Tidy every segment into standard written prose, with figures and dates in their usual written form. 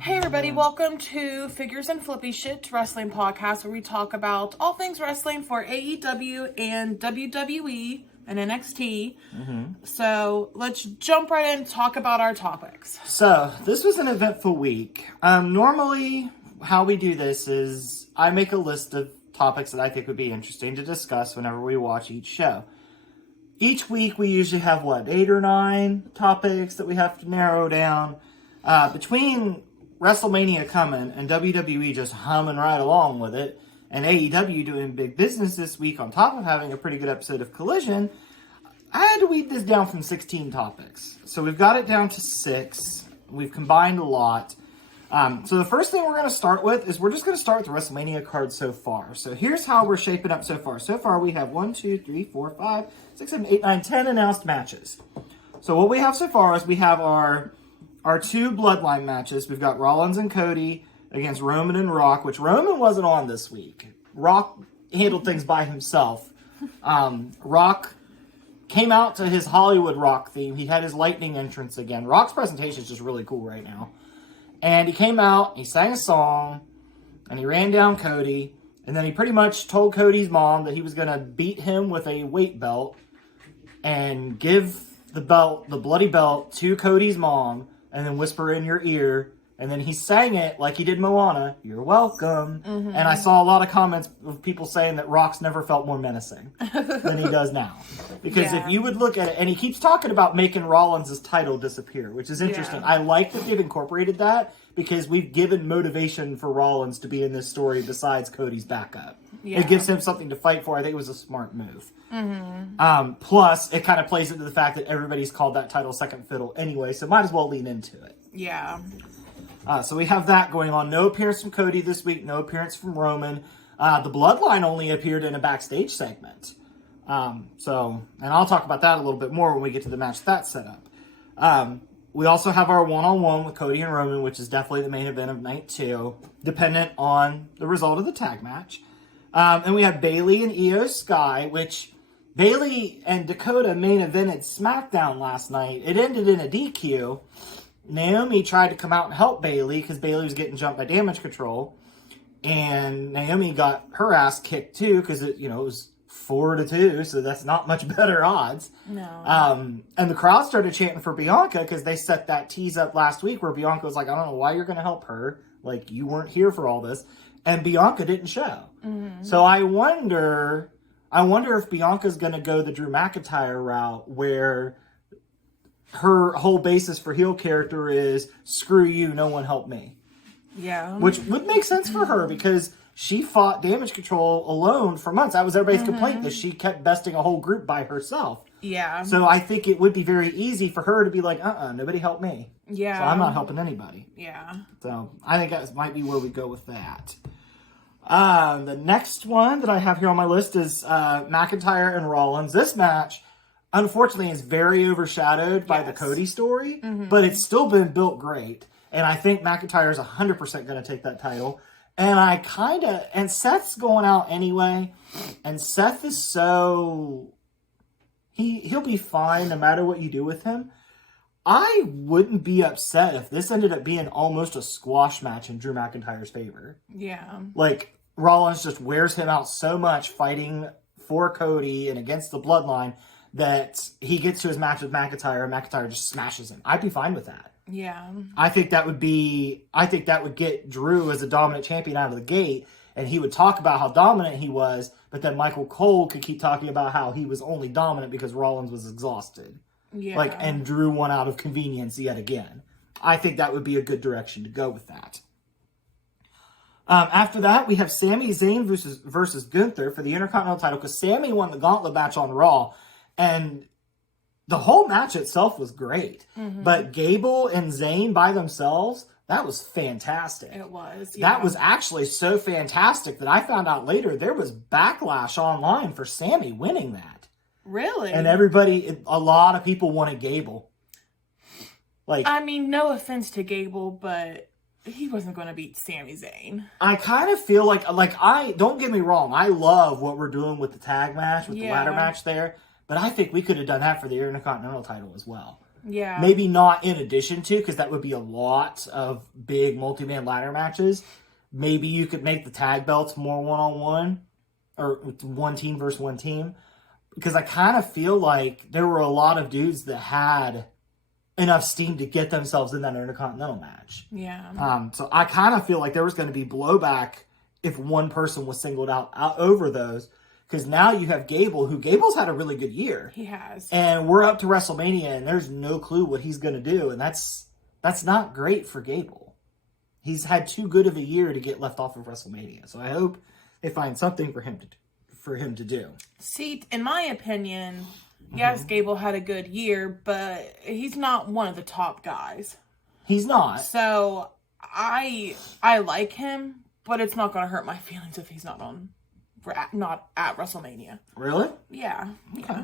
Hey everybody, welcome to Figures and Flippy Shit Wrestling Podcast, where we talk about all things wrestling for AEW and WWE and NXT. So let's jump right in and talk about our topics. So this was an eventful week. Normally, how we do this is I make a list of topics that I think would be interesting to discuss whenever we watch each show. Each week we usually have, 8 or 9 topics that we have to narrow down. Between WrestleMania coming and WWE just humming right along with it, and AEW doing big business this week on top of having a pretty good episode of Collision, I had to weed this down from 16 topics. So we've got it down to 6. We've combined a lot. So the first thing we're going to start with is we're just going to start with the WrestleMania card so far. So here's how we're shaping up so far. So far we have 1, 2, 3, 4, 5, 6, 7, 8, 9, 10 announced matches. So what we have so far is we have our 2 Bloodline matches. We've got Rollins and Cody against Roman and Rock, which Roman wasn't on this week. Rock handled things by himself. Rock came out to his Hollywood Rock theme. He had his lightning entrance again. Rock's presentation is just really cool right now. And he came out, he sang a song, and he ran down Cody. And then he pretty much told Cody's mom that he was going to beat him with a weight belt and give the bloody belt, to Cody's mom, and then whisper in your ear. And then he sang it like he did Moana, "You're welcome." And I saw a lot of comments of people saying that Rock's never felt more menacing than he does now. Because if you would look at it, and he keeps talking about making Rollins' title disappear, which is interesting. I like that they've incorporated that because we've given motivation for Rollins to be in this story besides Cody's backup. It gives him something to fight for. I think it was a smart move. Plus, it kind of plays into the fact that everybody's called that title second fiddle anyway, so might as well lean into it. Yeah. So we have that going on. No appearance from Cody this week. No appearance from Roman. The Bloodline only appeared in a backstage segment. And I'll talk about that a little bit more when we get to the match that's set up. We also have our one-on-one with Cody and Roman, which is definitely the main event of night 2, dependent on the result of the tag match. And we have Bayley and Io Sky, which Bayley and Dakota main evented SmackDown last night. It ended in a DQ. Naomi tried to come out and help Bayley because Bayley was getting jumped by Damage Control. And Naomi got her ass kicked too because it was 4-2, so that's not much better odds. No. And the crowd started chanting for Bianca because they set that tease up last week where Bianca was like, I don't know why you're going to help her. Like, you weren't here for all this. And Bianca didn't show. So I wonder if Bianca's going to go the Drew McIntyre route where her whole basis for heel character is, screw you, no one helped me. Yeah. Which would make sense for her because she fought Damage Control alone for months. That was everybody's complaint, that she kept besting a whole group by herself. Yeah. So I think it would be very easy for her to be like, nobody helped me. Yeah. So I'm not helping anybody. Yeah. So I think that might be where we go with that. The next one that I have here on my list is McIntyre and Rollins. This match, unfortunately, is very overshadowed by the Cody story, but it's still been built great. And I think McIntyre is 100% going to take that title. And Seth's going out anyway. And Seth is he'll be fine no matter what you do with him. I wouldn't be upset if this ended up being almost a squash match in Drew McIntyre's favor. Yeah. Like, Rollins just wears him out so much fighting for Cody and against the Bloodline that he gets to his match with McIntyre and McIntyre just smashes him. I'd be fine with that. Yeah. I think that would get Drew as a dominant champion out of the gate, and he would talk about how dominant he was, but then Michael Cole could keep talking about how he was only dominant because Rollins was exhausted. Yeah. And Drew won out of convenience yet again. I think that would be a good direction to go with that. After that, we have Sami Zayn versus Gunther for the Intercontinental title because Sami won the gauntlet match on Raw, and the whole match itself was great. But Gable and Zayn by themselves, that was fantastic. It was. Yeah. That was actually so fantastic that I found out later there was backlash online for Sami winning that. Really? And a lot of people wanted Gable. I mean, no offense to Gable, but he wasn't going to beat Sami Zayn. I kind of feel don't get me wrong, I love what we're doing with the tag match, with the ladder match there, but I think we could have done that for the Intercontinental title as well. Yeah. Maybe not in addition to, because that would be a lot of big multi-man ladder matches. Maybe you could make the tag belts more one-on-one, or one team versus one team. Because I kind of feel like there were a lot of dudes that had enough steam to get themselves in that Intercontinental match. Yeah. So I kind of feel like there was going to be blowback if one person was singled out over those. Because now you have Gable's had a really good year. He has. And we're up to WrestleMania, and there's no clue what he's going to do. And that's not great for Gable. He's had too good of a year to get left off of WrestleMania. So I hope they find something for him to do. See, in my opinion, yes, Gable had a good year, but he's not one of the top guys. He's not. So I like him, but it's not going to hurt my feelings if he's not at WrestleMania. Really? Yeah. Okay.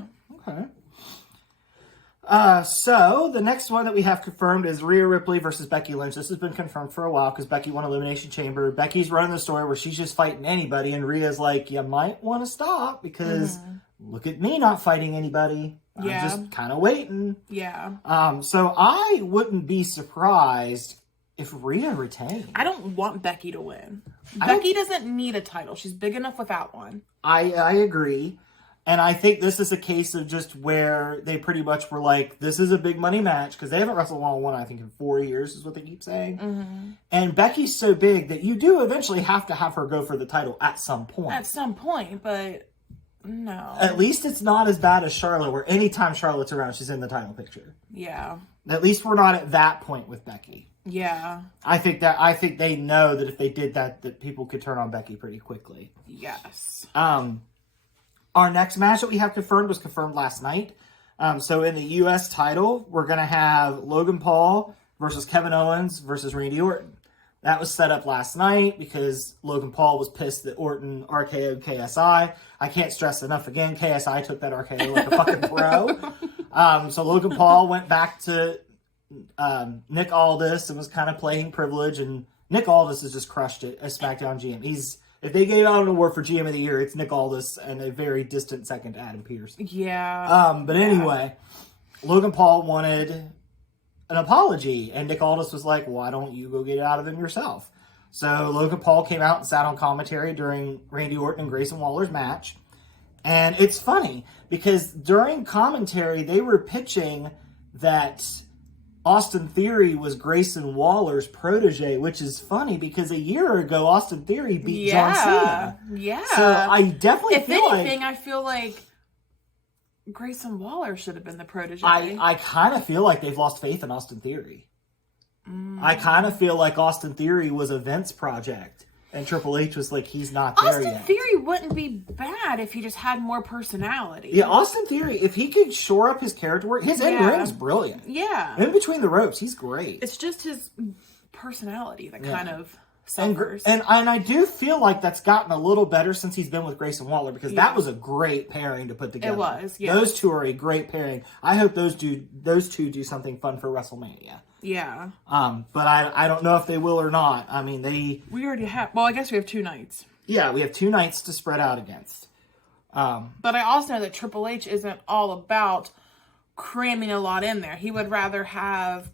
So the next one that we have confirmed is Rhea Ripley versus Becky Lynch. This has been confirmed for a while because Becky won Elimination Chamber. Becky's running the story where she's just fighting anybody, and Rhea's like, you might want to stop because look at me not fighting anybody. I'm just kind of waiting. Yeah. So I wouldn't be surprised if Rhea retained. I don't want Becky to win. Becky doesn't need a title. She's big enough without one. I agree. And I think this is a case of just where they pretty much were like, this is a big money match, because they haven't wrestled one-on-one, I think, in 4 years, is what they keep saying. Mm-hmm. And Becky's so big that you do eventually have to have her go for the title at some point. At some point, but no. At least it's not as bad as Charlotte, where anytime Charlotte's around, she's in the title picture. Yeah. At least we're not at that point with Becky. Yeah. I think they know that if they did that people could turn on Becky pretty quickly. Yes. Our next match that we have confirmed was confirmed last night. So in the U.S. title, we're going to have Logan Paul versus Kevin Owens versus Randy Orton. That was set up last night because Logan Paul was pissed that Orton RKO'd KSI. I can't stress enough again, KSI took that RKO like a fucking pro. So Logan Paul went back to Nick Aldis and was kind of playing privilege, and Nick Aldis has just crushed it as SmackDown GM. If they gave out an award for GM of the Year, it's Nick Aldis and a very distant second to Adam Pearce. Yeah. But anyway, Logan Paul wanted an apology, and Nick Aldis was like, why don't you go get it out of him yourself? So Logan Paul came out and sat on commentary during Randy Orton and Grayson Waller's match. And it's funny, because during commentary, they were pitching that Austin Theory was Grayson Waller's protege, which is funny because a year ago, Austin Theory beat John Cena. Yeah. So I definitely I feel like Grayson Waller should have been the protege. I kind of feel like they've lost faith in Austin Theory. I kind of feel like Austin Theory was a Vince project, and Triple H was like, he's not there yet. Austin Theory wouldn't be bad if he just had more personality. Yeah, Austin Theory, if he could shore up his character work, his in-ring's brilliant. Yeah. In between the ropes, he's great. It's just his personality that kind of suffers. And I do feel like that's gotten a little better since he's been with Grayson Waller, because that was a great pairing to put together. It was, yeah. Those two are a great pairing. I hope those two do something fun for WrestleMania. Yeah. But I don't know if they will or not. I mean, we already have. Well, I guess we have 2 nights. Yeah, we have 2 nights to spread out against. But I also know that Triple H isn't all about cramming a lot in there. He would rather have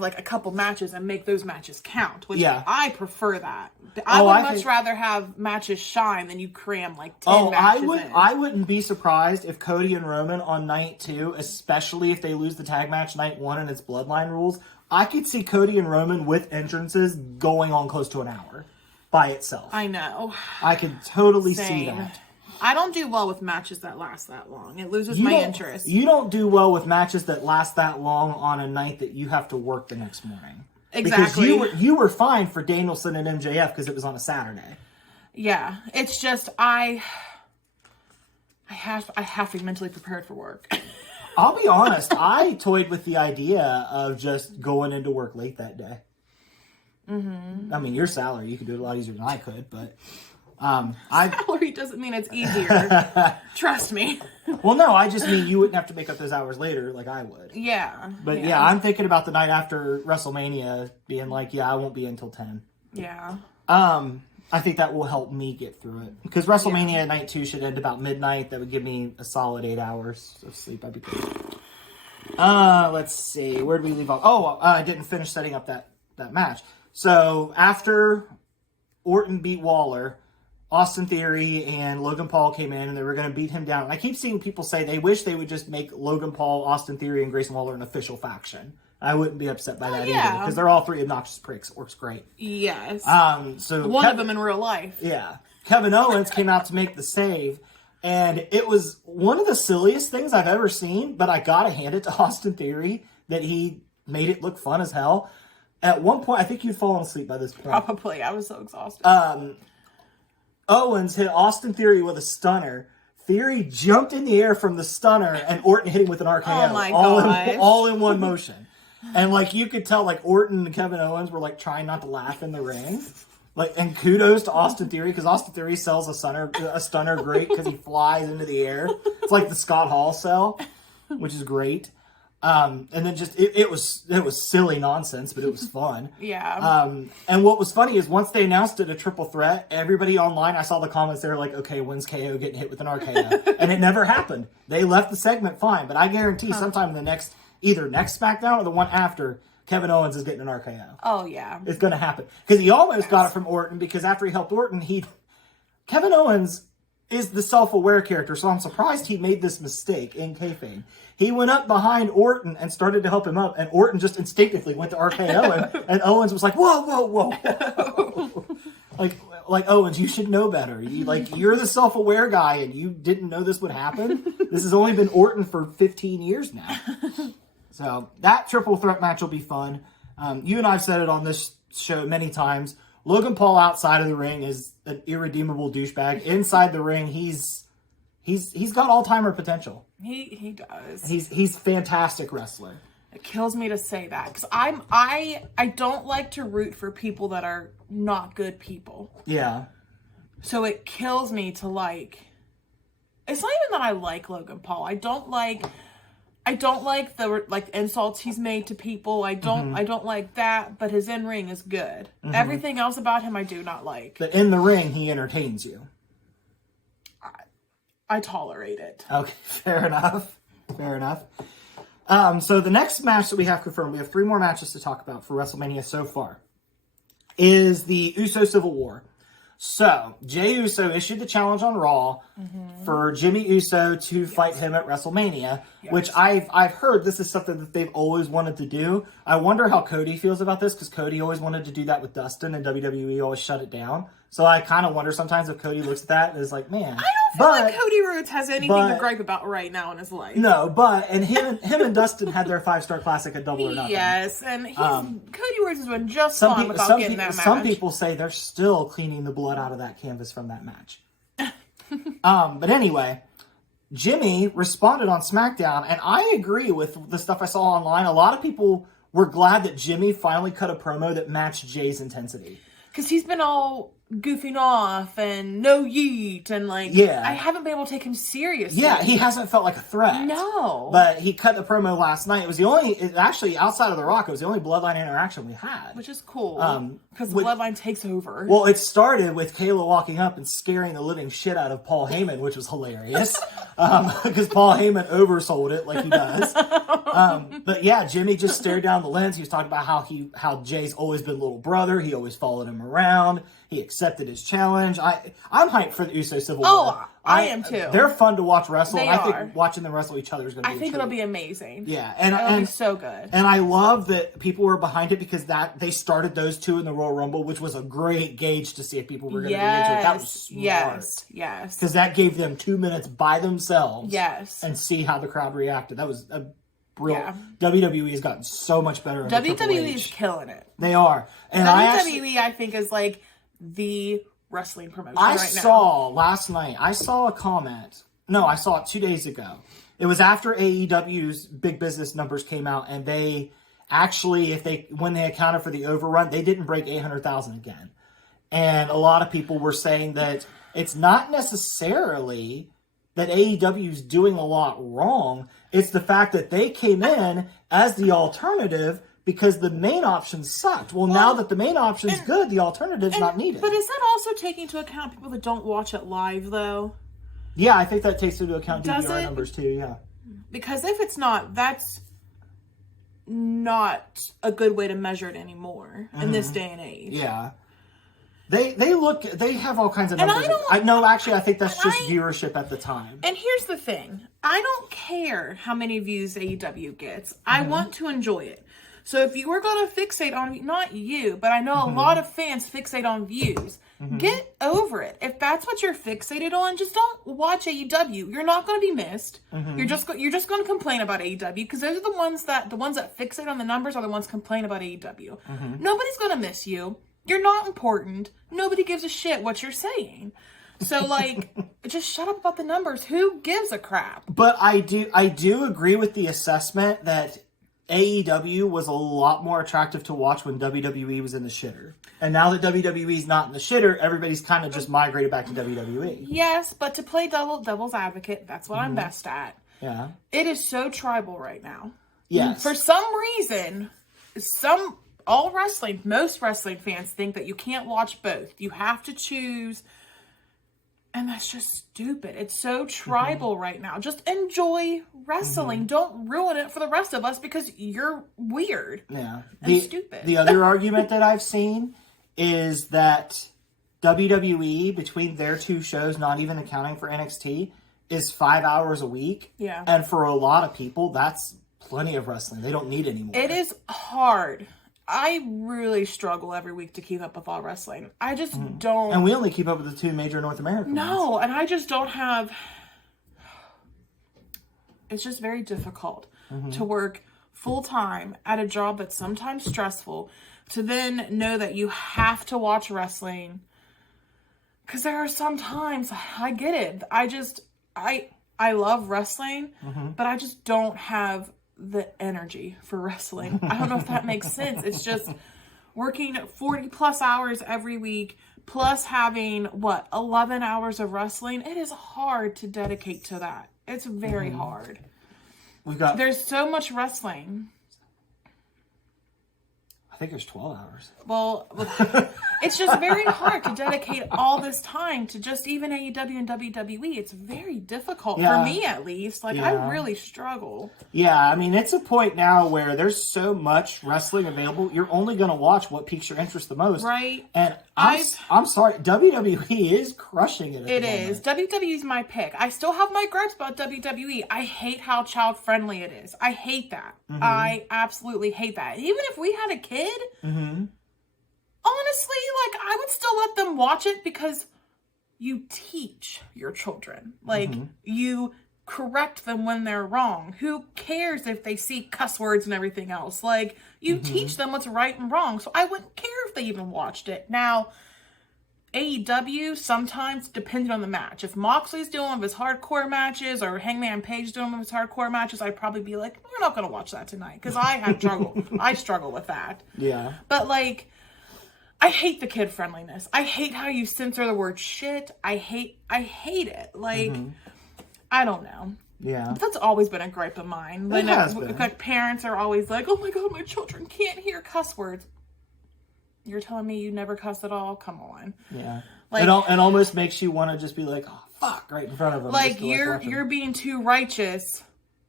like a couple matches and make those matches count. Which I prefer that. I would much rather have matches shine than you cram like 10 matches in. I wouldn't be surprised if Cody and Roman on night 2, especially if they lose the tag match night 1 and it's bloodline rules, I could see Cody and Roman with entrances going on close to an hour by itself. I know. I could totally see that. I don't do well with matches that last that long. It loses my interest. You don't do well with matches that last that long on a night that you have to work the next morning. Exactly. Because you were fine for Danielson and MJF because it was on a Saturday. Yeah. It's just I have to be mentally prepared for work. I'll be honest. I toyed with the idea of just going into work late that day. Mm-hmm. I mean, your salary, you could do it a lot easier than I could, but salary doesn't mean it's easier. Trust me. Well, no, I just mean you wouldn't have to make up those hours later like I would. Yeah. But yeah, I'm thinking about the night after WrestleMania being like, I won't be in until 10. Yeah. I think that will help me get through it. Because WrestleMania Night 2 should end about midnight. That would give me a solid 8 hours of sleep. I'd be good. Let's see. Where did we leave off? Oh, I didn't finish setting up that match. So, after Orton beat Waller, Austin Theory and Logan Paul came in and they were going to beat him down. And I keep seeing people say they wish they would just make Logan Paul, Austin Theory, and Grayson Waller an official faction. I wouldn't be upset by that either because they're all three obnoxious pricks. It works great. Yes. So one of them in real life. Yeah. Kevin Owens came out to make the save, and it was one of the silliest things I've ever seen, but I gotta hand it to Austin Theory that he made it look fun as hell. At one point, I think you'd fallen asleep by this point. Probably. I was so exhausted. Owens hit Austin Theory with a stunner. Theory jumped in the air from the stunner, and Orton hit him with an RKO. Oh my gosh. All in one motion. And, like, you could tell, like, Orton and Kevin Owens were, like, trying not to laugh in the ring. Like, and kudos to Austin Theory, because Austin Theory sells a stunner great because he flies into the air. It's like the Scott Hall sell, which is great. And then just, it was silly nonsense, but it was fun. Yeah. And what was funny is once they announced it a triple threat, everybody online, I saw the comments, they were like, okay, when's KO getting hit with an RKO? And it never happened. They left the segment fine, but I guarantee sometime in the either next SmackDown or the one after, Kevin Owens is getting an RKO. Oh, yeah. It's going to happen. Because he almost got it from Orton, because after he helped Orton, Kevin Owens is the self-aware character, so I'm surprised he made this mistake in kayfabe. He went up behind Orton and started to help him up, and Orton just instinctively went to RKO, and Owens was like, whoa. like, Owens, you should know better. You're the self-aware guy, and you didn't know this would happen? This has only been Orton for 15 years now. So that triple threat match will be fun. You and I have said it on this show many times. Logan Paul outside of the ring is an irredeemable douchebag. Inside the ring, he's got all-timer potential. He does. He's fantastic wrestler. It kills me to say that because I don't like to root for people that are not good people. Yeah. So it kills me to like. It's not even that I like Logan Paul. I don't like the insults he's made to people. I don't like that, but his in-ring is good. Mm-hmm. Everything else about him I do not like. But in the ring, he entertains you. I tolerate it. Okay, fair enough. So the next match that we have confirmed, we have 3 more matches to talk about for WrestleMania so far, is the Uso Civil War. So, Jey Uso issued the challenge on Raw for Jimmy Uso to fight him at WrestleMania, which I've heard this is something that they've always wanted to do. I wonder how Cody feels about this, because Cody always wanted to do that with Dustin, and WWE always shut it down. So I kind of wonder sometimes if Cody looks at that and is like, man. I don't feel like Cody Rhodes has anything to gripe about right now in his life. No, and him and Dustin had their 5-star classic at Double or Nothing. Yes, and Cody Rhodes is doing just fine without getting that match. Some people say they're still cleaning the blood out of that canvas from that match. But anyway, Jimmy responded on SmackDown, and I agree with the stuff I saw online. A lot of people were glad that Jimmy finally cut a promo that matched Jay's intensity. Because he's been all goofing off and no yeet and I haven't been able to take him seriously. Yeah, he hasn't felt like a threat. No. But he cut the promo last night. It was actually outside of The Rock, it was the only Bloodline interaction we had. Which is cool. Because the Bloodline takes over. Well, it started with Kayla walking up and scaring the living shit out of Paul Heyman, which was hilarious. Because Paul Heyman oversold it like he does. But yeah, Jimmy just stared down the lens. He was talking about how Jay's always been little brother. He always followed him around. He accepted his challenge. I'm hyped for the Uso Civil War. Oh, I am too. They're fun to watch wrestle. They I are. think watching them wrestle each other is going to be I think it'll be amazing. Yeah. It'll be so good. And I love that people were behind it because they started those two in the Royal Rumble, which was a great gauge to see if people were going to be into it. That was smart. Yes. Because that gave them 2 minutes by themselves. Yes. And see how the crowd reacted. That was a brilliant. Yeah. WWE has gotten so much better. WWE is killing it. They are. And WWE, I think, is like the wrestling promotion right now. I saw last night, I saw a comment. No, I saw it 2 days ago. It was after AEW's big business numbers came out, and they actually, when they accounted for the overrun, they didn't break 800,000 again. And a lot of people were saying that it's not necessarily that AEW is doing a lot wrong. It's the fact that they came in as the alternative because the main option sucked. Well, now that the main option's good, the alternative's not needed. But is that also taking into account people that don't watch it live, though? Yeah, I think that takes into account DVR numbers, too, yeah. Because if it's not, that's not a good way to measure it anymore in this day and age. Yeah. They have all kinds of numbers. I think that's just viewership at the time. And here's the thing. I don't care how many views AEW gets. I want to enjoy it. So if you were going to fixate on, not you, but I know a lot of fans fixate on views. Get over it. If that's what you're fixated on, just don't watch AEW. You're not going to be missed. You're just going to complain about AEW because those are the ones that fixate on the numbers are the ones complain about AEW. Nobody's going to miss you. You're not important. Nobody gives a shit what you're saying. So, like, just shut up about the numbers. Who gives a crap? But I do agree with the assessment that AEW was a lot more attractive to watch when WWE was in the shitter. And now that WWE's not in the shitter, everybody's kind of just migrated back to WWE. Yes, but to play devil's advocate, that's what I'm best at. Yeah. It is so tribal right now. Yes. For some reason, most wrestling fans think that you can't watch both. You have to choose. And that's just stupid. It's so tribal right now. Just enjoy wrestling. Don't ruin it for the rest of us because you're weird. Yeah. And stupid. The other argument that I've seen is that WWE, between their two shows, not even accounting for NXT, is 5 hours a week. Yeah. And for a lot of people, that's plenty of wrestling. They don't need any more. It is hard. I really struggle every week to keep up with all wrestling. I just don't. And we only keep up with the two major North American ones. And I just don't have. It's just very difficult to work full time at a job that's sometimes stressful, to then know that you have to watch wrestling. Because there are some times, I get it. I love wrestling, but I just don't have the energy for wrestling. I don't know if that makes sense. It's just working 40 plus hours every week, plus having 11 hours of wrestling. It is hard to dedicate to that. It's very hard. There's so much wrestling. I think there's 12 hours. Well, it's just very hard to dedicate all this time to just even AEW and WWE. It's very difficult for me, at least. Like, I really struggle. Yeah, I mean, it's a point now where there's so much wrestling available. You're only going to watch what piques your interest the most. Right. And I'm sorry, WWE is crushing it. It is. WWE is my pick. I still have my gripes about WWE. I hate how child-friendly it is. I hate that. I absolutely hate that. Even if we had a kid, honestly, like, I would still let them watch it because you teach your children. Like, you correct them when they're wrong. Who cares if they see cuss words and everything else? Like, you teach them what's right and wrong. So I wouldn't care if they even watched it. Now, AEW, sometimes, depending on the match. If Moxley's doing one of his hardcore matches or Hangman Page doing one of his hardcore matches, I'd probably be like, we're not going to watch that tonight. Because I struggle with that. Yeah. But, like, I hate the kid friendliness. I hate how you censor the word shit. I hate it. Like, I don't know. Yeah. That's always been a gripe of mine. When like, parents are always like, oh my God, my children can't hear cuss words. You're telling me you never cuss at all? Come on. Yeah. Like, it almost makes you want to just be like, oh, fuck, right in front of them. Like, you're being too righteous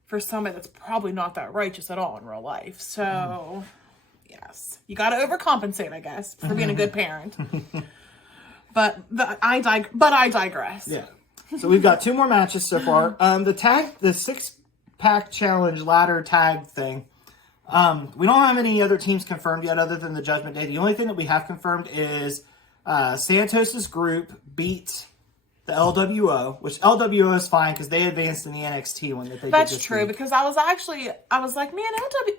for somebody that's probably not that righteous at all in real life. So, yes. You got to overcompensate, I guess, for being a good parent. But I digress. Yeah. So we've got two more matches so far. The 6-pack challenge ladder tag thing. We don't have any other teams confirmed yet other than the Judgment Day. The only thing that we have confirmed is Santos's group beat the LWO, which LWO is fine because they advanced in the NXT one that they did. That's true, week. Because I was like, man,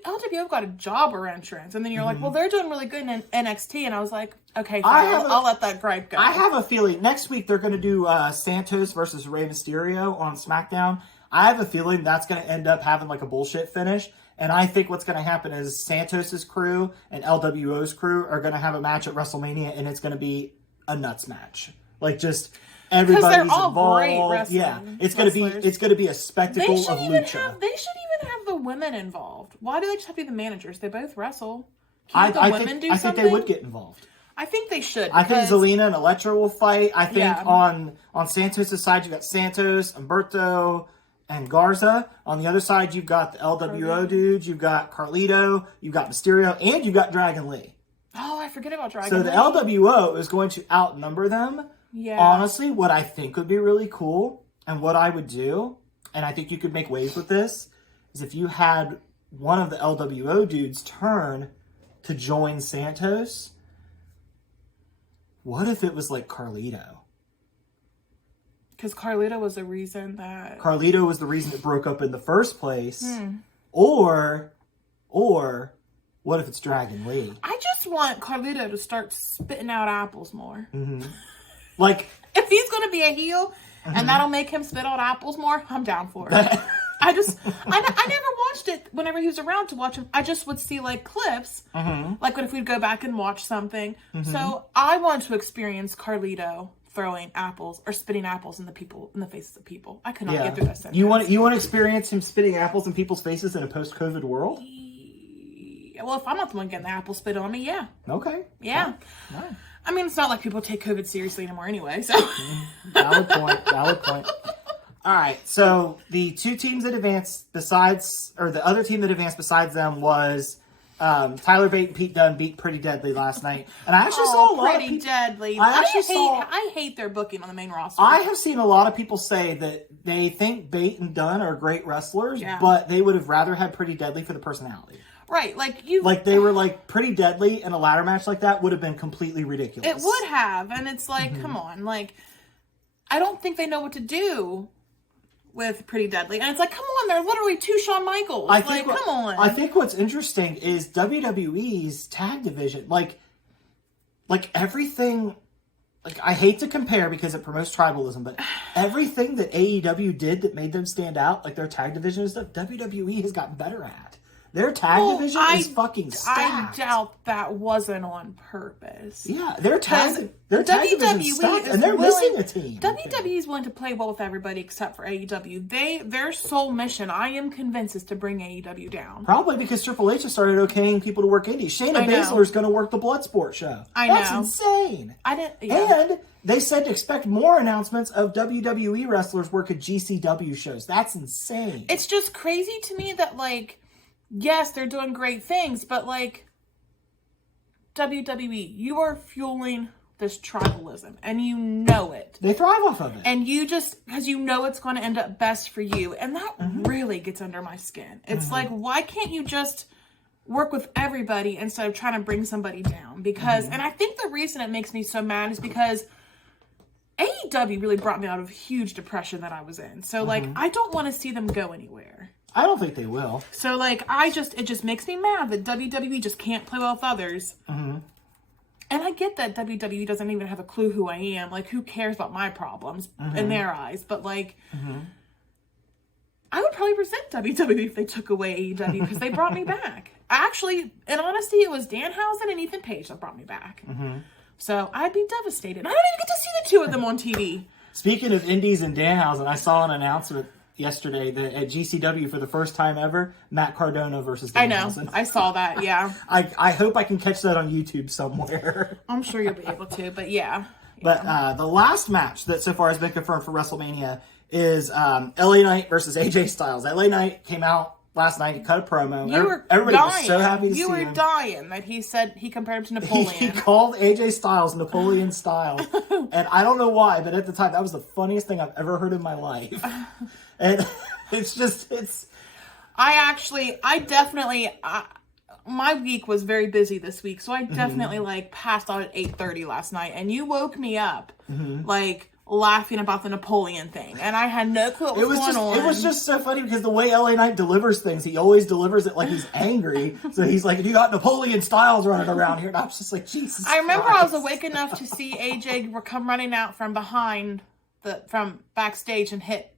LWO got a jobber entrance. And then you're like, well, they're doing really good in NXT. And I was like, okay, fine, I'll let that gripe go. I have a feeling next week they're going to do Santos versus Rey Mysterio on SmackDown. I have a feeling that's going to end up having like a bullshit finish. And I think what's going to happen is Santos's crew and LWO's crew are going to have a match at WrestleMania, and it's going to be a nuts match. Like, just Everybody's they're all involved. great wrestling Yeah, it's gonna be a spectacle of lucha. They should even have the women involved. Why do they just have to be the managers? They both wrestle. I think they would get involved. I think they should. I think Zelina and Elektra will fight. I think Yeah. on Santos' side, you got Santos, Humberto, and Garza. On the other side, you've got the LWO dudes, you've got Carlito, you've got Mysterio, and you've got Dragon Lee. Oh, I forget about Dragon So Lee. the LWO is going to outnumber them. Yeah. Honestly, what I think would be really cool, and what I would do, and I think you could make waves with this, is if you had one of the LWO dudes turn to join Santos. What if it was like Carlito? Because Carlito was the reason that... Carlito was the reason it broke up in the first place. Or what if it's Dragon Lee? I just want Carlito to start spitting out apples more. Like, if he's going to be a heel and that'll make him spit out apples more, I'm down for it. I never watched it whenever he was around to watch him. I just would see like clips, like if we'd go back and watch something. So I want to experience Carlito throwing apples or spitting apples in the faces of people. I could not get through that sentence. You want to experience him spitting apples in people's faces in a post-COVID world? Well, if I'm not the one getting the apple spit on me, yeah. Okay. Yeah. Right. I mean, it's not like people take COVID seriously anymore anyway, so. Valid point. All right, so the two teams that advanced the other team that advanced besides them was Tyler Bate and Pete Dunne beat Pretty Deadly last night. And I actually saw a lot of people... Deadly. I hate their booking on the main roster. I have seen a lot of people say that they think Bate and Dunne are great wrestlers, but they would have rather had Pretty Deadly for the personality. Right, they were like Pretty Deadly in a ladder match like that would have been completely ridiculous. It would have, and it's like, come on, like, I don't think they know what to do with Pretty Deadly, and it's like, come on, they're literally two Shawn Michaels. Come on. I think what's interesting is WWE's tag division, like everything. Like, I hate to compare because it promotes tribalism, but everything that AEW did that made them stand out, like their tag division and stuff, WWE has gotten better at. Their tag division is fucking stacked. I doubt that wasn't on purpose. Yeah, their tag division is stacked, and they're missing a team. WWE is willing to play well with everybody except for AEW. Their sole mission, I am convinced, is to bring AEW down. Probably because Triple H has started okaying people to work indies. Shayna Baszler is going to work the Bloodsport show. That's insane. And they said to expect more announcements of WWE wrestlers work at GCW shows. That's insane. It's just crazy to me that, like, yes, they're doing great things, but, like, WWE, you are fueling this tribalism, and you know it. They thrive off of it. And you just, because you know it's going to end up best for you, and that really gets under my skin. It's like, why can't you just work with everybody instead of trying to bring somebody down? Because, and I think the reason it makes me so mad is because AEW really brought me out of a huge depression that I was in. So, like, I don't want to see them go anywhere. I don't think they will. So, like, it just makes me mad that WWE just can't play well with others. And I get that WWE doesn't even have a clue who I am. Like, who cares about my problems in their eyes? But, like, I would probably resent WWE if they took away AEW because they brought me back. Actually, in honesty, it was Danhausen and Ethan Page that brought me back. So, I'd be devastated. I don't even get to see the two of them on TV. Speaking of indies and Danhausen, I saw an announcement yesterday that at GCW for the first time ever, Matt Cardona versus Danhausen. I know. I saw that, yeah. I hope I can catch that on YouTube somewhere. I'm sure you'll be able to, but yeah. But the last match that so far has been confirmed for WrestleMania is LA Knight versus AJ Styles. LA Knight came out last night, he cut a promo. Everybody was so happy to see him. You were dying that he said he compared him to Napoleon. He called AJ Styles Napoleon Styles. And I don't know why, but at the time, that was the funniest thing I've ever heard in my life. And my week was very busy this week, so I definitely like passed out at 8:30 last night, and you woke me up like laughing about the Napoleon thing, and I had no clue what was going on. It was just so funny because the way LA Knight delivers things, he always delivers it like he's angry. So he's like, "You got Napoleon Styles running around here," and I was just like, "Jesus!" I remember Christ. I was awake enough to see AJ come running out from behind from backstage and hit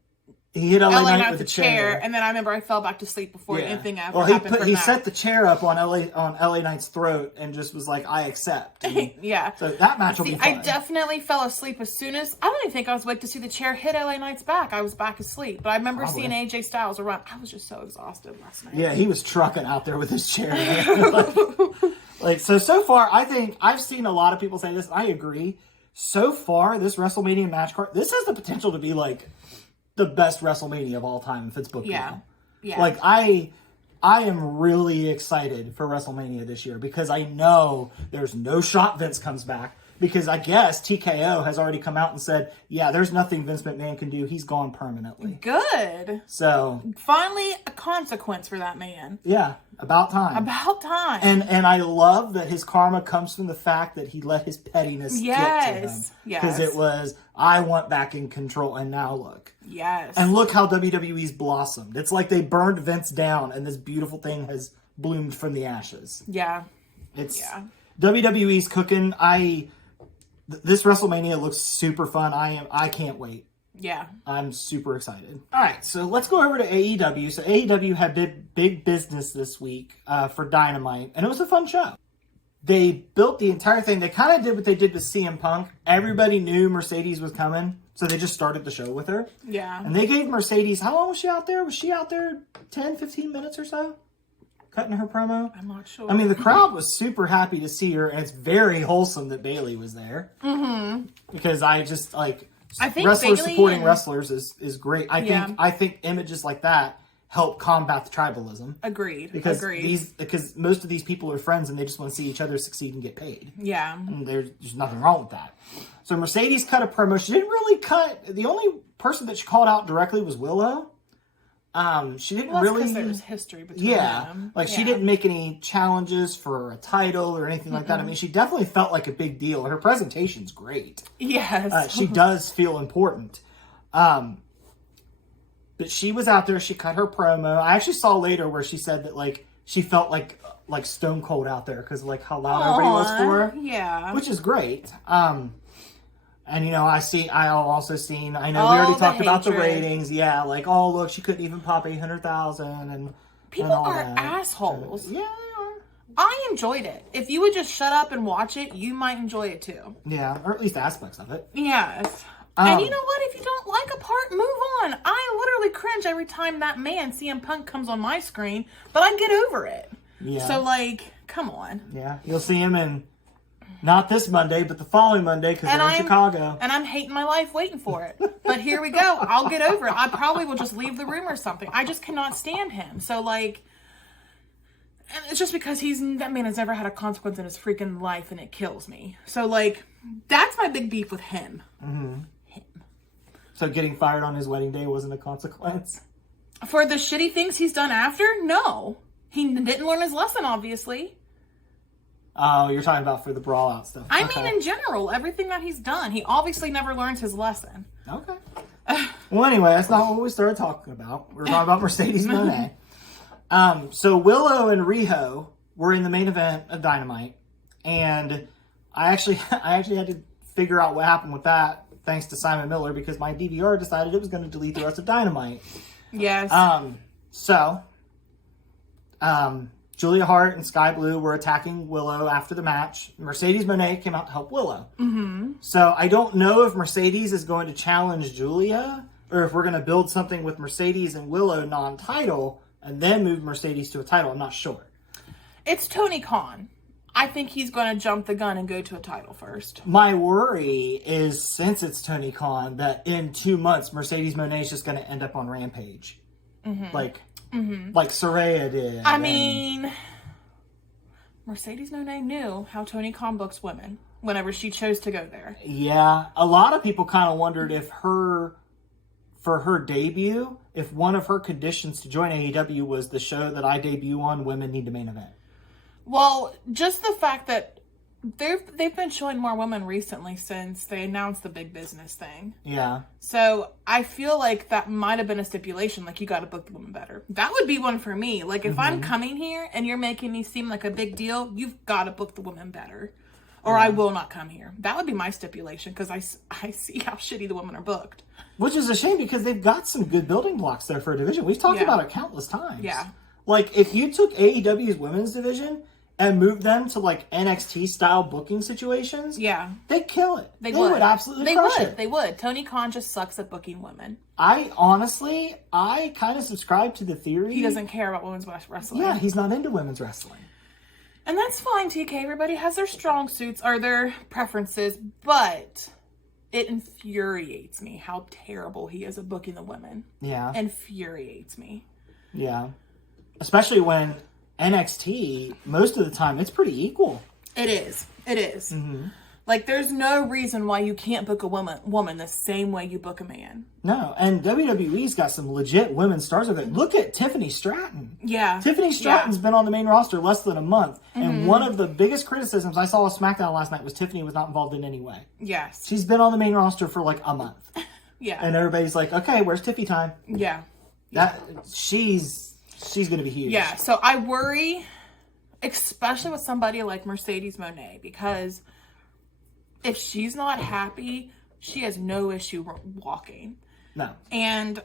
He hit LA Knight with the a chair. and then I remember I fell back to sleep before anything ever he happened. he set the chair up on LA Knight's throat and just was like, I accept. And yeah. So that match will be fun. I definitely fell asleep as soon as, I don't even think I was awake to see the chair hit LA Knight's back. I was back asleep. But I remember seeing AJ Styles run. I was just so exhausted last night. Yeah, he was trucking out there with his chair. So far, I think I've seen a lot of people say this, and I agree. So far, this WrestleMania match card, this has the potential to be like the best WrestleMania of all time if it's booked well. Yeah. Like, I am really excited for WrestleMania this year because I know there's no shot Vince comes back. Because I guess TKO has already come out and said, yeah, there's nothing Vince McMahon can do. He's gone permanently. Good. So. Finally, a consequence for that man. Yeah, about time. About time. And I love that his karma comes from the fact that he let his pettiness get to him. Yes. Because it was, I want back in control, and now look. Yes. And look how WWE's blossomed. It's like they burned Vince down, and this beautiful thing has bloomed from the ashes. Yeah. WWE's cooking. This WrestleMania looks super fun. I can't wait. Yeah. I'm super excited. All right, so let's go over to AEW. So AEW had big business this week for Dynamite, and it was a fun show. They built the entire thing. They kind of did what they did with CM Punk. Everybody knew Mercedes was coming, so they just started the show with her. Yeah. And they gave Mercedes, how long was she out there? Was she out there 10, 15 minutes or so? Cutting her promo? I'm not sure. I mean, the crowd was super happy to see her, and it's very wholesome that Bayley was there. Mm-hmm. Because I think wrestlers Bayley supporting wrestlers is great. I think images like that help combat the tribalism. Agreed. Because most of these people are friends and they just want to see each other succeed and get paid. Yeah. And there's nothing wrong with that. So Mercedes cut a promo. She didn't really cut. The only person that she called out directly was Willow. She didn't really. Because there's history between them. She didn't make any challenges for a title or anything like that. I mean, she definitely felt like a big deal. Her presentation's great. Yes. She does feel important. But she was out there. She cut her promo. I actually saw later where she said that like she felt like Stone Cold out there because like how loud everybody was for her. Yeah. Which is great. And, I know we already talked about the ratings. Yeah, like, oh, look, she couldn't even pop 800,000 and people and all are that. assholes. So, yeah, they are. I enjoyed it. If you would just shut up and watch it, you might enjoy it too. Yeah, or at least aspects of it. Yes. And you know what? If you don't like a part, move on. I literally cringe every time that man, CM Punk, comes on my screen, but I get over it. Yeah. So, come on. Yeah, you'll see him in... Not this Monday, but the following Monday, because they're in Chicago. And I'm hating my life waiting for it. But here we go. I'll get over it. I probably will just leave the room or something. I just cannot stand him. So, and it's just because that man has never had a consequence in his freaking life, and it kills me. So, that's my big beef with him. Mm-hmm. Him. So, getting fired on his wedding day wasn't a consequence? For the shitty things he's done after? No. He didn't learn his lesson, obviously. Oh, you're talking about for the brawl out stuff. I mean, in general, everything that he's done, he obviously never learns his lesson. Okay. Well, anyway, that's not what we started talking about. We were talking about Mercedes Moné. So Willow and Riho were in the main event of Dynamite, and I actually had to figure out what happened with that thanks to Simon Miller because my DVR decided it was going to delete the rest of Dynamite. Yes. Julia Hart and Sky Blue were attacking Willow after the match. Mercedes Moné came out to help Willow. Mm-hmm. So I don't know if Mercedes is going to challenge Julia or if we're going to build something with Mercedes and Willow non-title and then move Mercedes to a title. I'm not sure. It's Tony Khan. I think he's going to jump the gun and go to a title first. My worry is, since it's Tony Khan, that in 2 months, Mercedes Moné is just going to end up on Rampage. Mm-hmm. Like Saraya did. I mean, Mercedes Moné knew how Tony Khan books women whenever she chose to go there. Yeah. A lot of people kind of wondered if for her debut, if one of her conditions to join AEW was the show that I debut on, women need to main event. Well, just the fact that they've been showing more women recently since they announced the big business thing. Yeah. So I feel like that might have been a stipulation, like you got to book the women better. That would be one for me. Like if I'm coming here and you're making me seem like a big deal, you've got to book the women better. or I will not come here. That would be my stipulation, because I see how shitty the women are booked. Which is a shame, because they've got some good building blocks there for a division. We've talked about it countless times. Yeah. Like, if you took AEW's women's division and moved them to, like, NXT-style booking situations, they'd kill it. They would absolutely crush it. They would. Tony Khan just sucks at booking women. I kind of subscribe to the theory. He doesn't care about women's wrestling. Yeah, he's not into women's wrestling. And that's fine, TK. Everybody has their strong suits or their preferences, but it infuriates me how terrible he is at booking the women. Yeah. Infuriates me. Yeah. Especially when NXT, most of the time, it's pretty equal. It is. Mm-hmm. Like, there's no reason why you can't book a woman the same way you book a man. No, and WWE's got some legit women stars of it. Look at Tiffany Stratton. Yeah. Tiffany Stratton's been on the main roster less than a month. Mm-hmm. And one of the biggest criticisms I saw of SmackDown last night was Tiffany was not involved in any way. Yes. She's been on the main roster for like a month. Yeah. And everybody's like, okay, where's Tiffy time? Yeah. She's going to be huge. Yeah, so I worry, especially with somebody like Mercedes Moné, because if she's not happy, she has no issue walking. No. And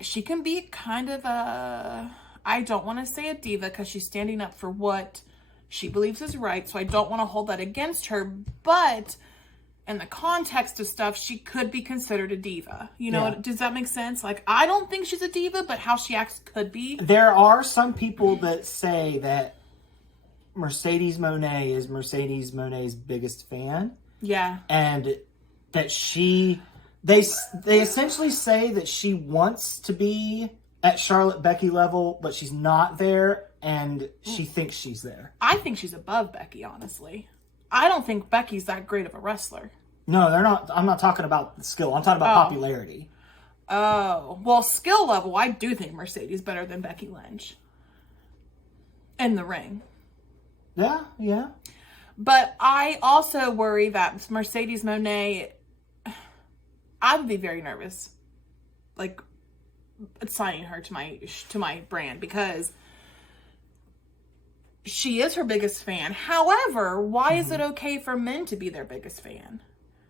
she can be kind of I don't want to say a diva, because she's standing up for what she believes is right, so I don't want to hold that against her, but in the context of stuff, she could be considered a diva. You know, does that make sense? Like, I don't think she's a diva, but how she acts could be. There are some people that say that Mercedes Moné is Mercedes Moné's biggest fan. Yeah. And that they essentially say that she wants to be at Charlotte Becky level, but she's not there, and she thinks she's there. I think she's above Becky, honestly. I don't think Becky's that great of a wrestler. No, they're not. I'm not talking about skill. I'm talking about popularity. Oh. Well, skill level, I do think Mercedes better than Becky Lynch. In the ring. Yeah, yeah. But I also worry that Mercedes Moné, I would be very nervous, like, signing her to my brand, because she is her biggest fan. However, why is it okay for men to be their biggest fan?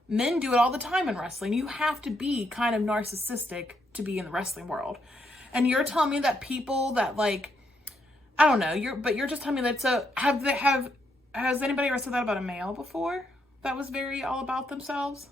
Men do it all the time in wrestling. You have to be kind of narcissistic to be in the wrestling world. And you're telling me that people that, like, I don't know, you're just telling me that, so has anybody ever said that about a male before? That was very all about themselves?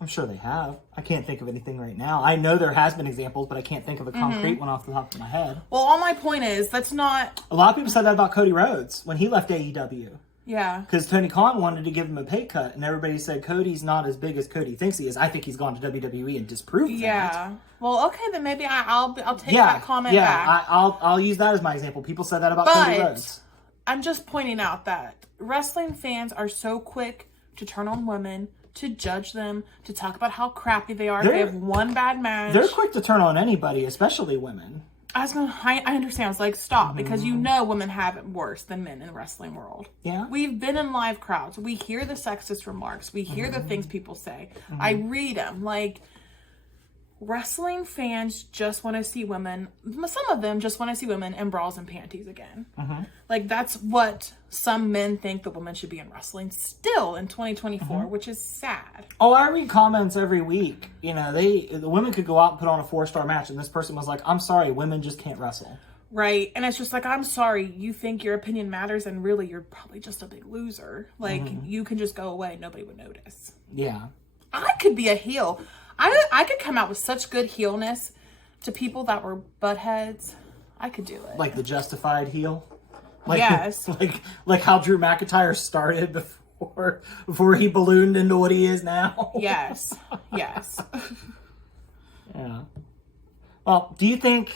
I'm sure they have. I can't think of anything right now. I know there has been examples, but I can't think of a concrete one off the top of my head. Well, all my point is, that's not... A lot of people said that about Cody Rhodes when he left AEW. Yeah. Because Tony Khan wanted to give him a pay cut, and everybody said Cody's not as big as Cody thinks he is. I think he's gone to WWE and disproved that. Yeah. Well, okay, then maybe I'll take that comment back. I'll use that as my example. People said that about Cody Rhodes. I'm just pointing out that wrestling fans are so quick to turn on women, to judge them, to talk about how crappy they are. They have one bad match. They're quick to turn on anybody, especially women. I understand. I was like, stop, because you know women have it worse than men in the wrestling world. Yeah. We've been in live crowds. We hear the sexist remarks. We hear the things people say. I read them. Like, wrestling fans just want to see women, some of them just want to see women in bras and panties again. Like, that's what some men think that women should be in wrestling still in 2024, which is sad. Oh, I read comments every week. You know, the women could go out and put on a 4-star match, and this person was like, I'm sorry, women just can't wrestle. Right. And it's just like, I'm sorry, you think your opinion matters, and really you're probably just a big loser. Like, you can just go away, nobody would notice. Yeah. I could be a heel. I could come out with such good heelness to people that were buttheads. I could do it. Like the justified heel? Like, yes. Like how Drew McIntyre started before he ballooned into what he is now? Yes. Yes. Yeah. Well, do you think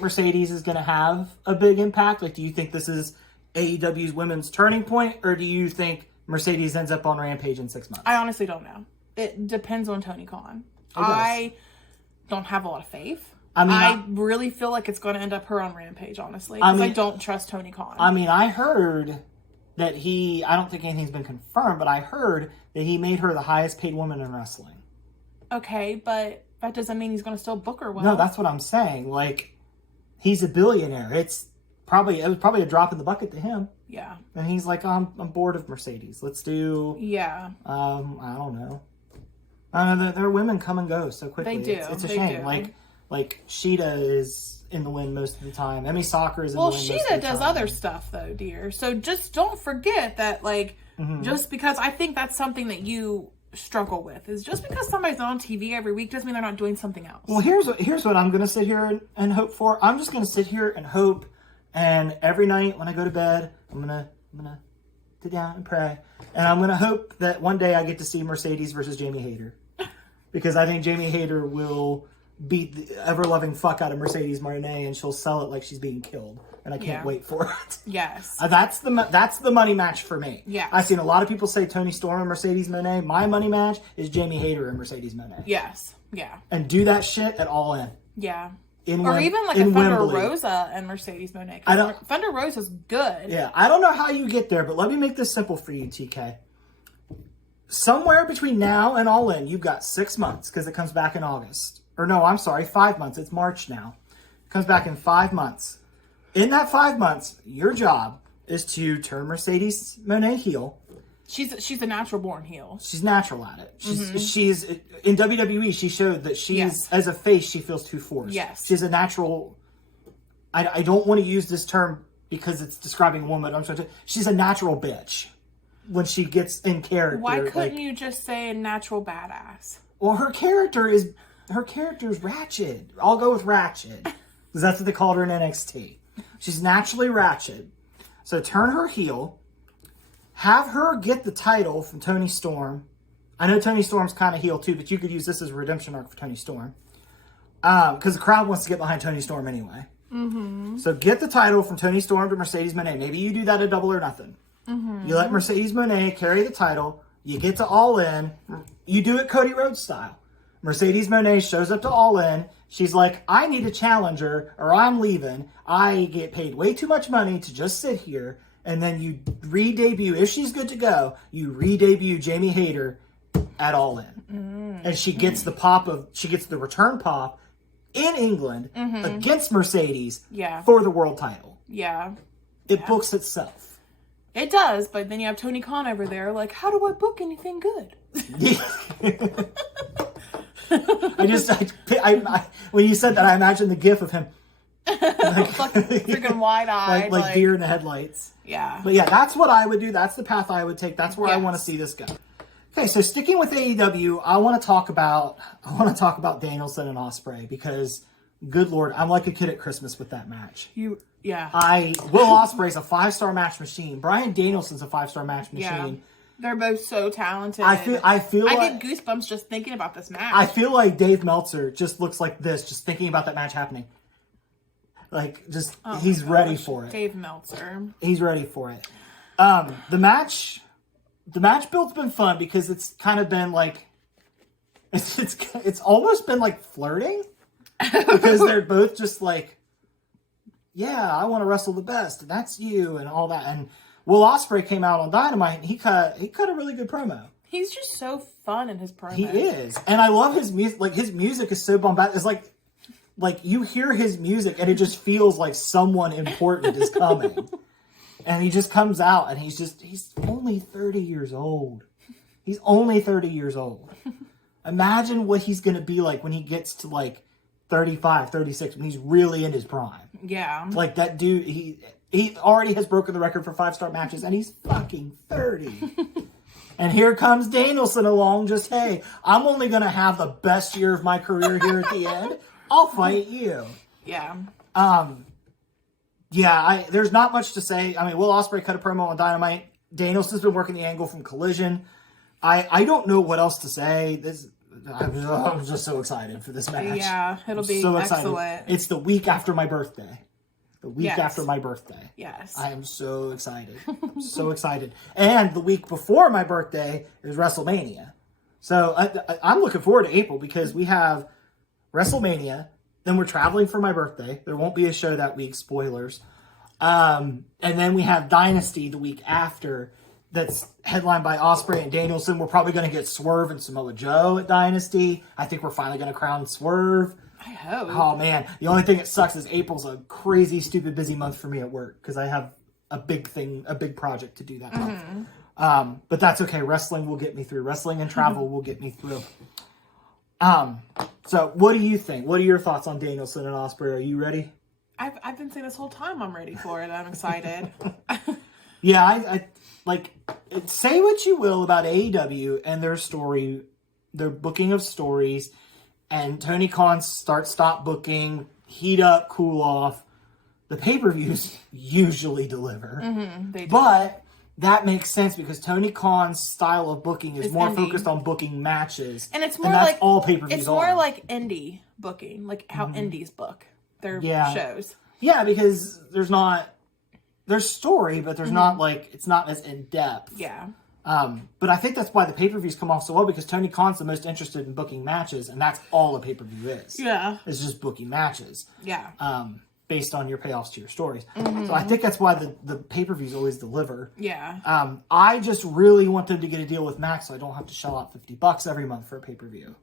Mercedes is going to have a big impact? Like, do you think this is AEW's women's turning point, or do you think Mercedes ends up on Rampage in 6 months? I honestly don't know. It depends on Tony Khan. I don't have a lot of faith. I really feel like it's going to end up her on Rampage, honestly. Because I don't trust Tony Khan. I mean, I heard that I don't think anything's been confirmed, but I heard that he made her the highest paid woman in wrestling. Okay, but that doesn't mean he's going to still book her well. No, that's what I'm saying. Like, he's a billionaire. it was probably a drop in the bucket to him. Yeah. And he's like, I'm bored of Mercedes. Let's do. Yeah. I don't know. There are women come and go so quickly. They do. It's a They shame. do. Like Sheeta is in the wind most of the time. Emmy Soccer is in the wind most of the time. Well, Sheeta does other stuff though, dear. So just don't forget that, like, just because I think that's something that you struggle with is just because somebody's on TV every week doesn't mean they're not doing something else. Well, here's what I'm gonna sit here and hope for. I'm just gonna sit here and hope, and every night when I go to bed, I'm gonna sit down and pray, and I'm gonna hope that one day I get to see Mercedes versus Jamie Hayter, because I think Jamie Hayter will beat the ever-loving fuck out of Mercedes Moné, and she'll sell it like she's being killed, and I can't wait for it. Yes. That's the money match for me. Yeah. I've seen a lot of people say Toni Storm and Mercedes Moné. My money match is Jamie Hayter and Mercedes Moné. Yes. Yeah. And do that shit at All In. Yeah. Even like a Thunder Rosa and Mercedes Moné. Thunder Rosa's good. Yeah. I don't know how you get there, but let me make this simple for you, TK. Somewhere between now and All In, you've got 6 months because it comes back in August. Or no, I'm sorry, 5 months. It's March now. It comes back in 5 months. In that 5 months, your job is to turn Mercedes Moné heel. She's a natural born heel. She's natural at it. She's in WWE. She showed that she's as a face. She feels too forced. Yes, she's a natural. I don't want to use this term because it's describing a woman. She's a natural bitch when she gets in character. Why couldn't you just say a natural badass? Well, her character is ratchet. I'll go with ratchet because that's what they called her in NXT. She's naturally ratchet. So turn her heel. Have her get the title from Toni Storm. I know Toni Storm's kind of heel too, but you could use this as a redemption arc for Toni Storm. Because the crowd wants to get behind Toni Storm anyway. Mm-hmm. So get the title from Toni Storm to Mercedes Moné. Maybe you do that at Double or Nothing. Mm-hmm. You let Mercedes Moné carry the title. You get to All In. You do it Cody Rhodes style. Mercedes Moné shows up to All In. She's like, I need a challenger or I'm leaving. I get paid way too much money to just sit here. And then you re-debut, if she's good to go, you re-debut Jamie Hayter at All In. And she gets the return pop in England against Mercedes for the world title. Yeah. It books itself. It does, but then you have Tony Khan over there, like, how do I book anything good? When you said that, I imagined the gif of him. Freaking wide-eyed. Like deer in the headlights. Yeah. But yeah, that's what I would do. That's the path I would take. That's where I want to see this go. Okay, so sticking with AEW, I want to talk about Danielson and Ospreay because, good Lord, I'm like a kid at Christmas with that match. Will Ospreay's a 5-star match machine. Bryan Danielson's a 5-star match machine. Yeah. They're both so talented. I get goosebumps just thinking about this match. I feel like Dave Meltzer just looks like this, just thinking about that match happening. Like, he's ready for it. Dave Meltzer. He's ready for it. The match build's been fun because it's kind of been like, it's almost been like flirting because they're both just like, yeah, I want to wrestle the best, and that's you, and all that. And Will Ospreay came out on Dynamite, and he cut a really good promo. He's just so fun in his promo. He is, and I love his music. Like, his music is so bombastic. It's like you hear his music and it just feels like someone important is coming. And he just comes out and he's only 30 years old. He's only 30 years old. Imagine what he's going to be like when he gets to like 35, 36, when he's really in his prime. Yeah. Like that dude, he already has broken the record for 5-star matches and he's fucking 30. And here comes Danielson along just, hey, I'm only going to have the best year of my career here at the end. I'll fight you. Yeah. There's not much to say. I mean, Will Ospreay cut a promo on Dynamite. Danielson's been working the angle from Collision. I don't know what else to say. I'm just so excited for this match. Yeah, it'll be so excellent. It's the week after my birthday. After my birthday. Yes. I am so excited. I'm so excited. And the week before my birthday is WrestleMania. So I'm looking forward to April because we have WrestleMania, then we're traveling for my birthday. There won't be a show that week, spoilers. And then we have Dynasty the week after that's headlined by Ospreay and Danielson. We're probably going to get Swerve and Samoa Joe at Dynasty. I think we're finally going to crown Swerve. I hope. Oh man, the only thing that sucks is April's a crazy, stupid, busy month for me at work because I have a big project to do that month. But that's okay. Wrestling will get me through. Wrestling and travel will get me through. So what do you think? What are your thoughts on Danielson and Ospreay? Are you ready? I've been saying this whole time I'm ready for it. I'm excited. Yeah, I like, say what you will about AEW and their story, their booking of stories, and Tony Khan's stop booking, heat up, cool off. The pay-per-views usually deliver. They do. But that makes sense because Tony Khan's style of booking is more indie. focused on booking matches. And it's more that's like all pay-per-views it's more are. like indie booking, like how indies book their shows. Yeah, because there's story, but there's not like, it's not as in-depth. Yeah. But I think that's why the pay-per-views come off so well, because Tony Khan's the most interested in booking matches, and that's all a pay-per-view is. Yeah. It's just booking matches. Yeah. Based on your payoffs to your stories. So I think that's why the pay-per-views always deliver. Yeah. I just really want them to get a deal with Max so I don't have to shell out $50 every month for a pay-per-view.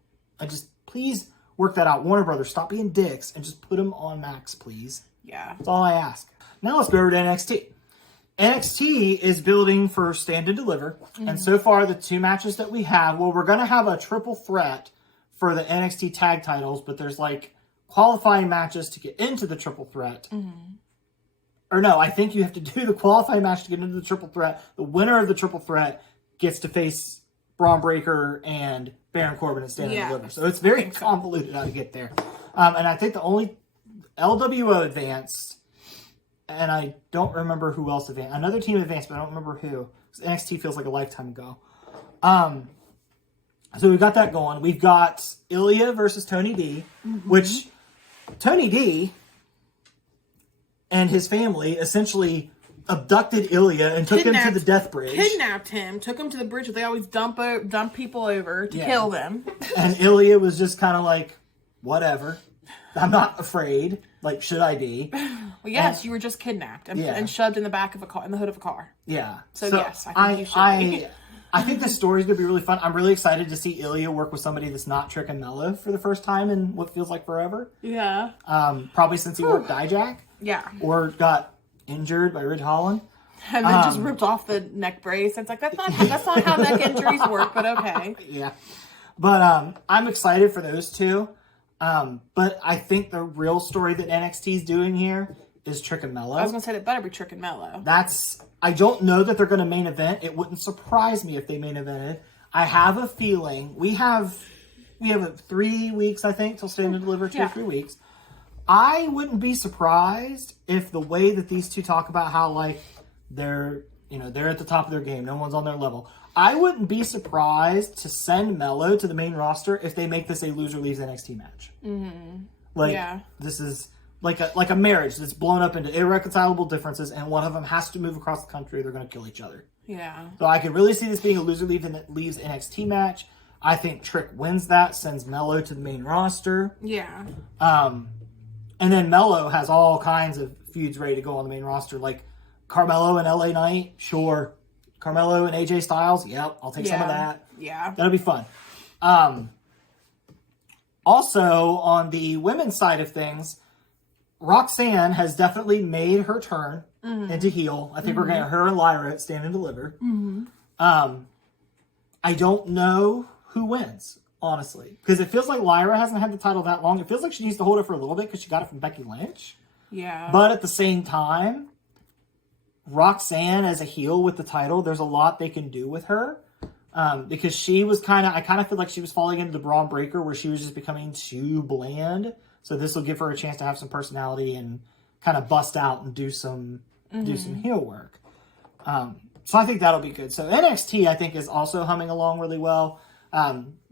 Please work that out. Warner Brothers, stop being dicks and just put them on Max, please. Yeah. That's all I ask. Now let's go over to NXT. NXT is building for Stand and Deliver. And so far, the two matches that we have, well, we're going to have a triple threat for the NXT tag titles, but there's like qualifying matches to get into the triple threat. Or no, I think you have to do the qualifying match to get into the triple threat. The winner of the triple threat gets to face Braun Breaker and Baron Corbin and Stand and Deliver. So it's very convoluted how to get there. And I think the only LWO advanced, and I don't remember who else advanced. Another team advanced, but I don't remember who. NXT feels like a lifetime ago. So we've got that going. We've got Ilya versus Tony D, which Tony D and his family essentially abducted Ilya and took him to the death bridge. Kidnapped him, took him to the bridge where they always dump people over to kill them. And Ilya was just kind of like, whatever. I'm not afraid. Like, should I be? Well, yes, you were just kidnapped and shoved in the back of a car, in the hood of a car. Yeah. So yes, I think you should be. I think this story's going to be really fun. I'm really excited to see Ilya work with somebody that's not Trick and Mello for the first time in what feels like forever. Yeah. Probably since he worked Dijak. Yeah. Or got injured by Ridge Holland. And then just ripped off the neck brace. It's like, that's not how neck injuries work, but okay. Yeah. But I'm excited for those two. But I think the real story that NXT's doing here is Trick and Mello. I was going to say, it better be Trick and Mello. I don't know that they're going to main event. It wouldn't surprise me if they main evented. I have a feeling we have 3 weeks, I think, till Stand and Deliver, 2 or 3 weeks. I wouldn't be surprised if the way that these two talk about how like they're at the top of their game, no one's on their level. I wouldn't be surprised to send Mello to the main roster if they make this a loser leaves NXT match. This is like a marriage that's blown up into irreconcilable differences, and one of them has to move across the country. They're going to kill each other. Yeah. So I could really see this being a loser leaves NXT match. I think Trick wins that, sends Mello to the main roster. Yeah. And then Mello has all kinds of feuds ready to go on the main roster, like Carmelo and LA Knight, sure. Carmelo and AJ Styles, yep, I'll take some of that. Yeah. That'll be fun. Also, on the women's side of things, Roxanne has definitely made her turn into heel. I think we're going to her and Lyra at Stand and Deliver. I don't know who wins, honestly, because it feels like Lyra hasn't had the title that long. It feels like she needs to hold it for a little bit because she got it from Becky Lynch. Yeah. But at the same time, Roxanne as a heel with the title, there's a lot they can do with her. Because she was I kind of feel like she was falling into the Braun Breaker where she was just becoming too bland. So this will give her a chance to have some personality and kind of bust out and do some heel work. So I think that'll be good. So NXT, I think, is also humming along really well.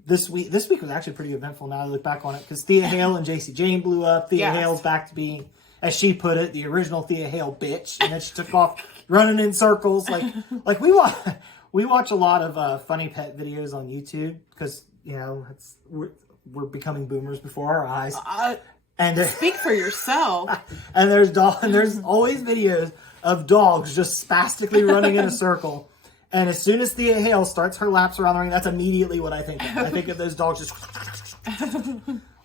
This week was actually pretty eventful now that I look back on it because Thea Hale and JC Jane blew up. Thea Hale's back to being, as she put it, the original Thea Hale bitch. And then she took off running in circles. Like we watch a lot of funny pet videos on YouTube because, we're becoming boomers before our eyes. And speak for yourself. And there's always videos of dogs just spastically running in a circle. And as soon as Thea Hale starts her laps around the ring, that's immediately what I think of. I think of those dogs just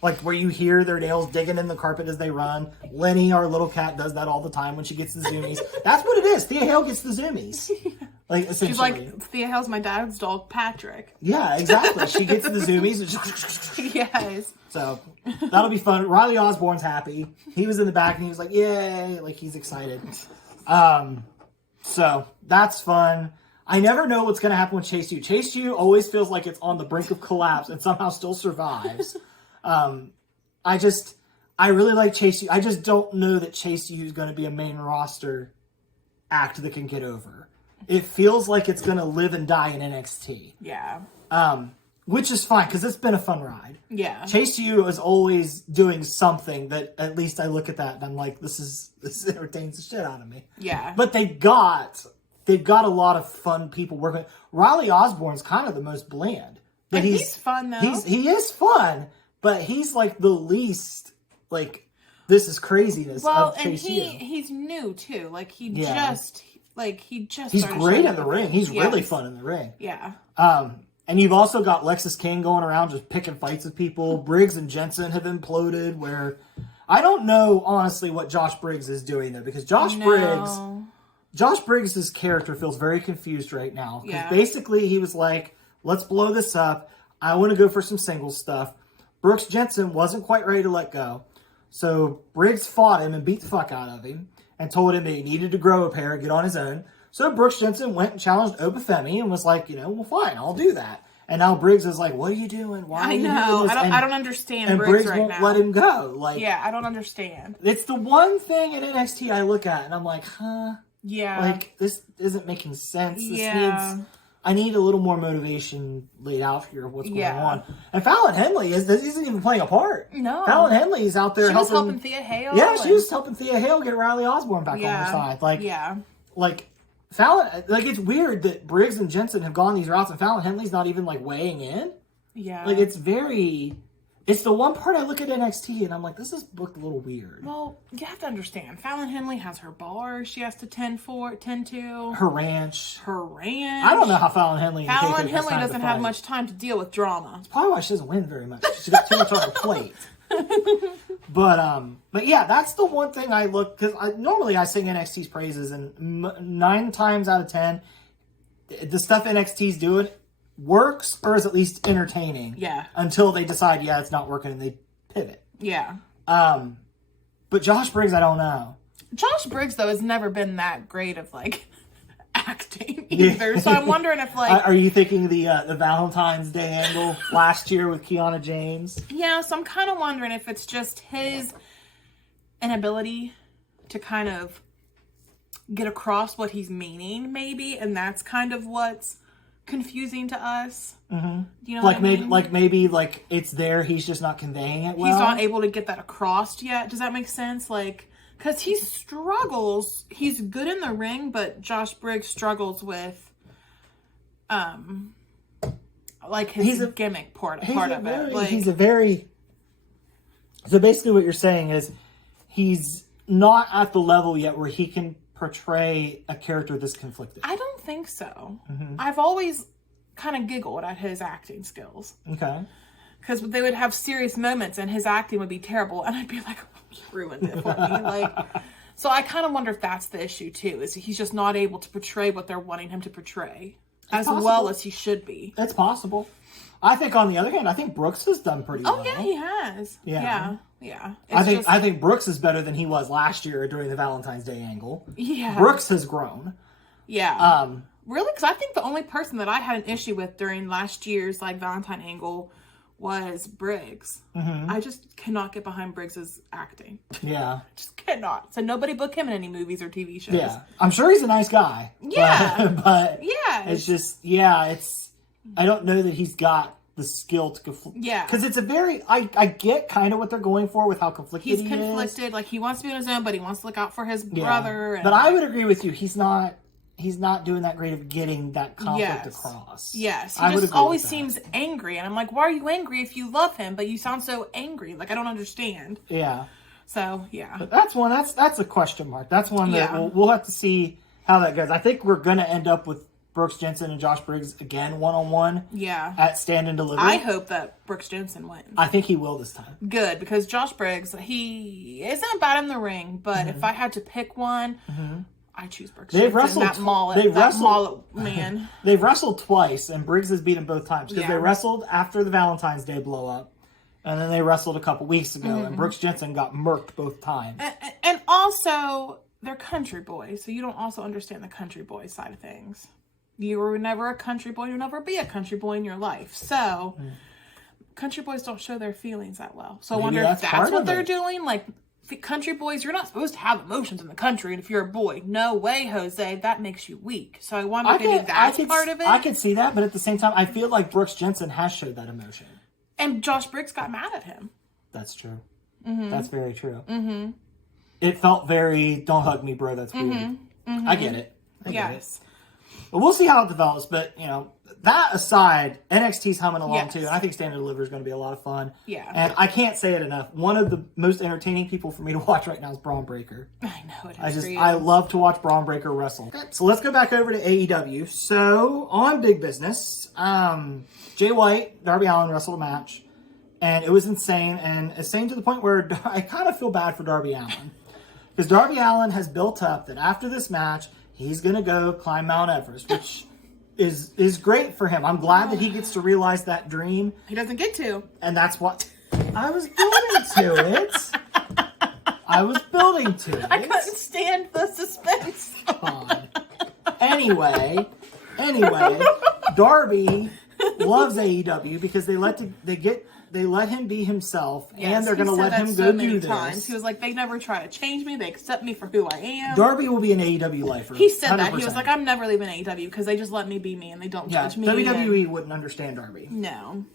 Like where you hear their nails digging in the carpet as they run. Lenny, our little cat, does that all the time when she gets the zoomies. That's what it is. Thea Hale gets the zoomies. Like essentially. She's like, Thea Hale's my dad's dog, Patrick. Yeah, exactly. She gets the zoomies. And Yes. So that'll be fun. Riley Osborne's happy. He was in the back and he was like, yay, like he's excited. So that's fun. I never know what's going to happen with Chase U. Chase U always feels like it's on the brink of collapse and somehow still survives. I really like Chase U. I just don't know that Chase U is going to be a main roster act that can get over. It feels like it's going to live and die in NXT. Yeah. Which is fine, because it's been a fun ride. Yeah. Chase U is always doing something that at least I look at that and I'm like, this entertains the shit out of me. Yeah. But they've got a lot of fun people working. Riley Osborne's kind of the most bland. But he's fun, though. He is fun, but he's like the least, like, this is craziness of Chase U. And he's new, too. Like, he just He's great in the ring. He's really fun in the ring. Yeah. And you've also got Lexus King going around just picking fights with people. Briggs and Jensen have imploded, where I don't know, honestly, what Josh Briggs is doing, though, because Josh Briggs' character feels very confused right now. Because basically he was like, let's blow this up. I want to go for some singles stuff. Brooks Jensen wasn't quite ready to let go. So Briggs fought him and beat the fuck out of him and told him that he needed to grow a pair and get on his own. So Brooks Jensen went and challenged Obafemi and was like, well, fine, I'll do that. And now Briggs is like, what are you doing? Why are you doing this? I don't understand and Briggs won't now. let him go. Like, yeah, I don't understand. It's the one thing in NXT I look at and I'm like, huh? Yeah. Like, this isn't making sense. I need a little more motivation laid out here of what's going on. And Fallon Henley isn't even playing a part. No. Fallon Henley is out there helping. She was helping Thea Hale. Yeah, she was helping Thea Hale get Riley Osborne back on her side. Like, Fallon, like, it's weird that Briggs and Jensen have gone these routes and Fallon Henley's not even, like, weighing in. Yeah. Like, it's the one part I look at NXT and I'm like, this is booked a little weird. Well, you have to understand, Fallon Henley has her bar she has to tend to. Her ranch. I don't know how Fallon Henley doesn't have much time to deal with drama. It's probably why she doesn't win very much. She's got too much on her plate. But yeah, that's the one thing I look, because normally I sing NXT's praises, and 9 times out of 10, the stuff NXT's doing works or is at least entertaining. Yeah. Until they decide, it's not working, and they pivot. Yeah. But Josh Briggs, I don't know. Josh Briggs, though, has never been that great of, like, acting either. So I'm wondering if, like... Are you thinking the Valentine's Day angle last year with Kiana James? Yeah, so I'm kind of wondering if it's just his inability to kind of get across what he's meaning, maybe, and that's kind of what's confusing to us. Mm-hmm. You know, like maybe it's there, he's just not conveying it well. He's not able to get that across yet. Does that make sense? Like, because he struggles. He's good in the ring, but Josh Briggs struggles with, like his gimmick part of it. Like, So basically, what you're saying is he's not at the level yet where he can portray a character this conflicted. I don't think so. Mm-hmm. I've always kind of giggled at his acting skills. Okay. Because they would have serious moments and his acting would be terrible, and I'd be like, oh, you ruined it for me. Like, so I kind of wonder if that's the issue too, is he's just not able to portray what they're wanting him to portray well as he should be. That's possible. I think on the other hand, I think Brooks has done pretty well. Oh yeah, he has. Yeah. I think Brooks is better than he was last year during the Valentine's Day angle. Yeah. Brooks has grown. Yeah. Really? Because I think the only person that I had an issue with during last year's like Valentine angle was Briggs. Mm-hmm. I just cannot get behind Briggs's acting. Yeah. Just cannot. So nobody book him in any movies or TV shows. Yeah. I'm sure he's a nice guy. Yeah. But it's just, I don't know that he's got the skill to conflict. Yeah. Because it's a very, I get kind of what they're going for with how conflicted he is. He's conflicted. Like, he wants to be on his own, but he wants to look out for his brother. And but I would agree with you. He's not doing that great of getting that conflict across. Yes. He just always seems angry. And I'm like, why are you angry if you love him? But you sound so angry. Like, I don't understand. Yeah. So, yeah. But that's a question mark. That's one that we'll have to see how that goes. I think we're going to end up with Brooks Jensen and Josh Briggs again one-on-one Yeah. at Stand and Deliver. I hope that Brooks Jensen wins. I think he will this time. Good, because Josh Briggs, he isn't bad in the ring, but if I had to pick one, I choose Brooks They've Jensen. wrestled. That mullet man. They've wrestled twice, and Briggs has beat him both times because Yeah. they wrestled after the Valentine's Day blow up, and then they wrestled a couple weeks ago, and Brooks Jensen got murked both times. And also, they're country boys, so you don't also understand the country boy side of things. You were never a country boy. You'll never be a country boy in your life. So, country boys don't show their feelings that well. So I wonder if that's what they're doing. Like, country boys, you're not supposed to have emotions in the country, and if you're a boy, no way, Jose, that makes you weak. So I wonder if maybe that's part of it. I could see that, but at the same time, I feel like Brooks Jensen has showed that emotion. And Josh Briggs got mad at him. That's true. That's very true. It felt very, don't hug me, bro, that's weird. I get it. I get it. But we'll see how it develops. But, you know, that aside, NXT's humming along too. And I think Stand and Deliver is going to be a lot of fun. Yeah. And I can't say it enough. One of the most entertaining people for me to watch right now is Braun Breaker. I know it is. I love to watch Braun Breaker wrestle. Okay, so let's go back over to AEW. So, on Big Business, Jay White, Darby Allin wrestled a match. And it was insane. And insane to the point where I kind of feel bad for Darby Allin. Because Darby Allin has built up that after this match, he's going to go climb Mount Everest, which is great for him. I'm glad that he gets to realize that dream. He doesn't get to. And that's what I was building to it. I was building to it. I couldn't stand the suspense. Anyway, Darby loves AEW because they let him be himself, and they're going to let him go do this. He was like, they never try to change me. They accept me for who I am. Darby will be an AEW lifer. He said 100%. That. He was 100%. like, I'm never leaving AEW because they just let me be me and they don't judge me. WWE wouldn't understand Darby. No.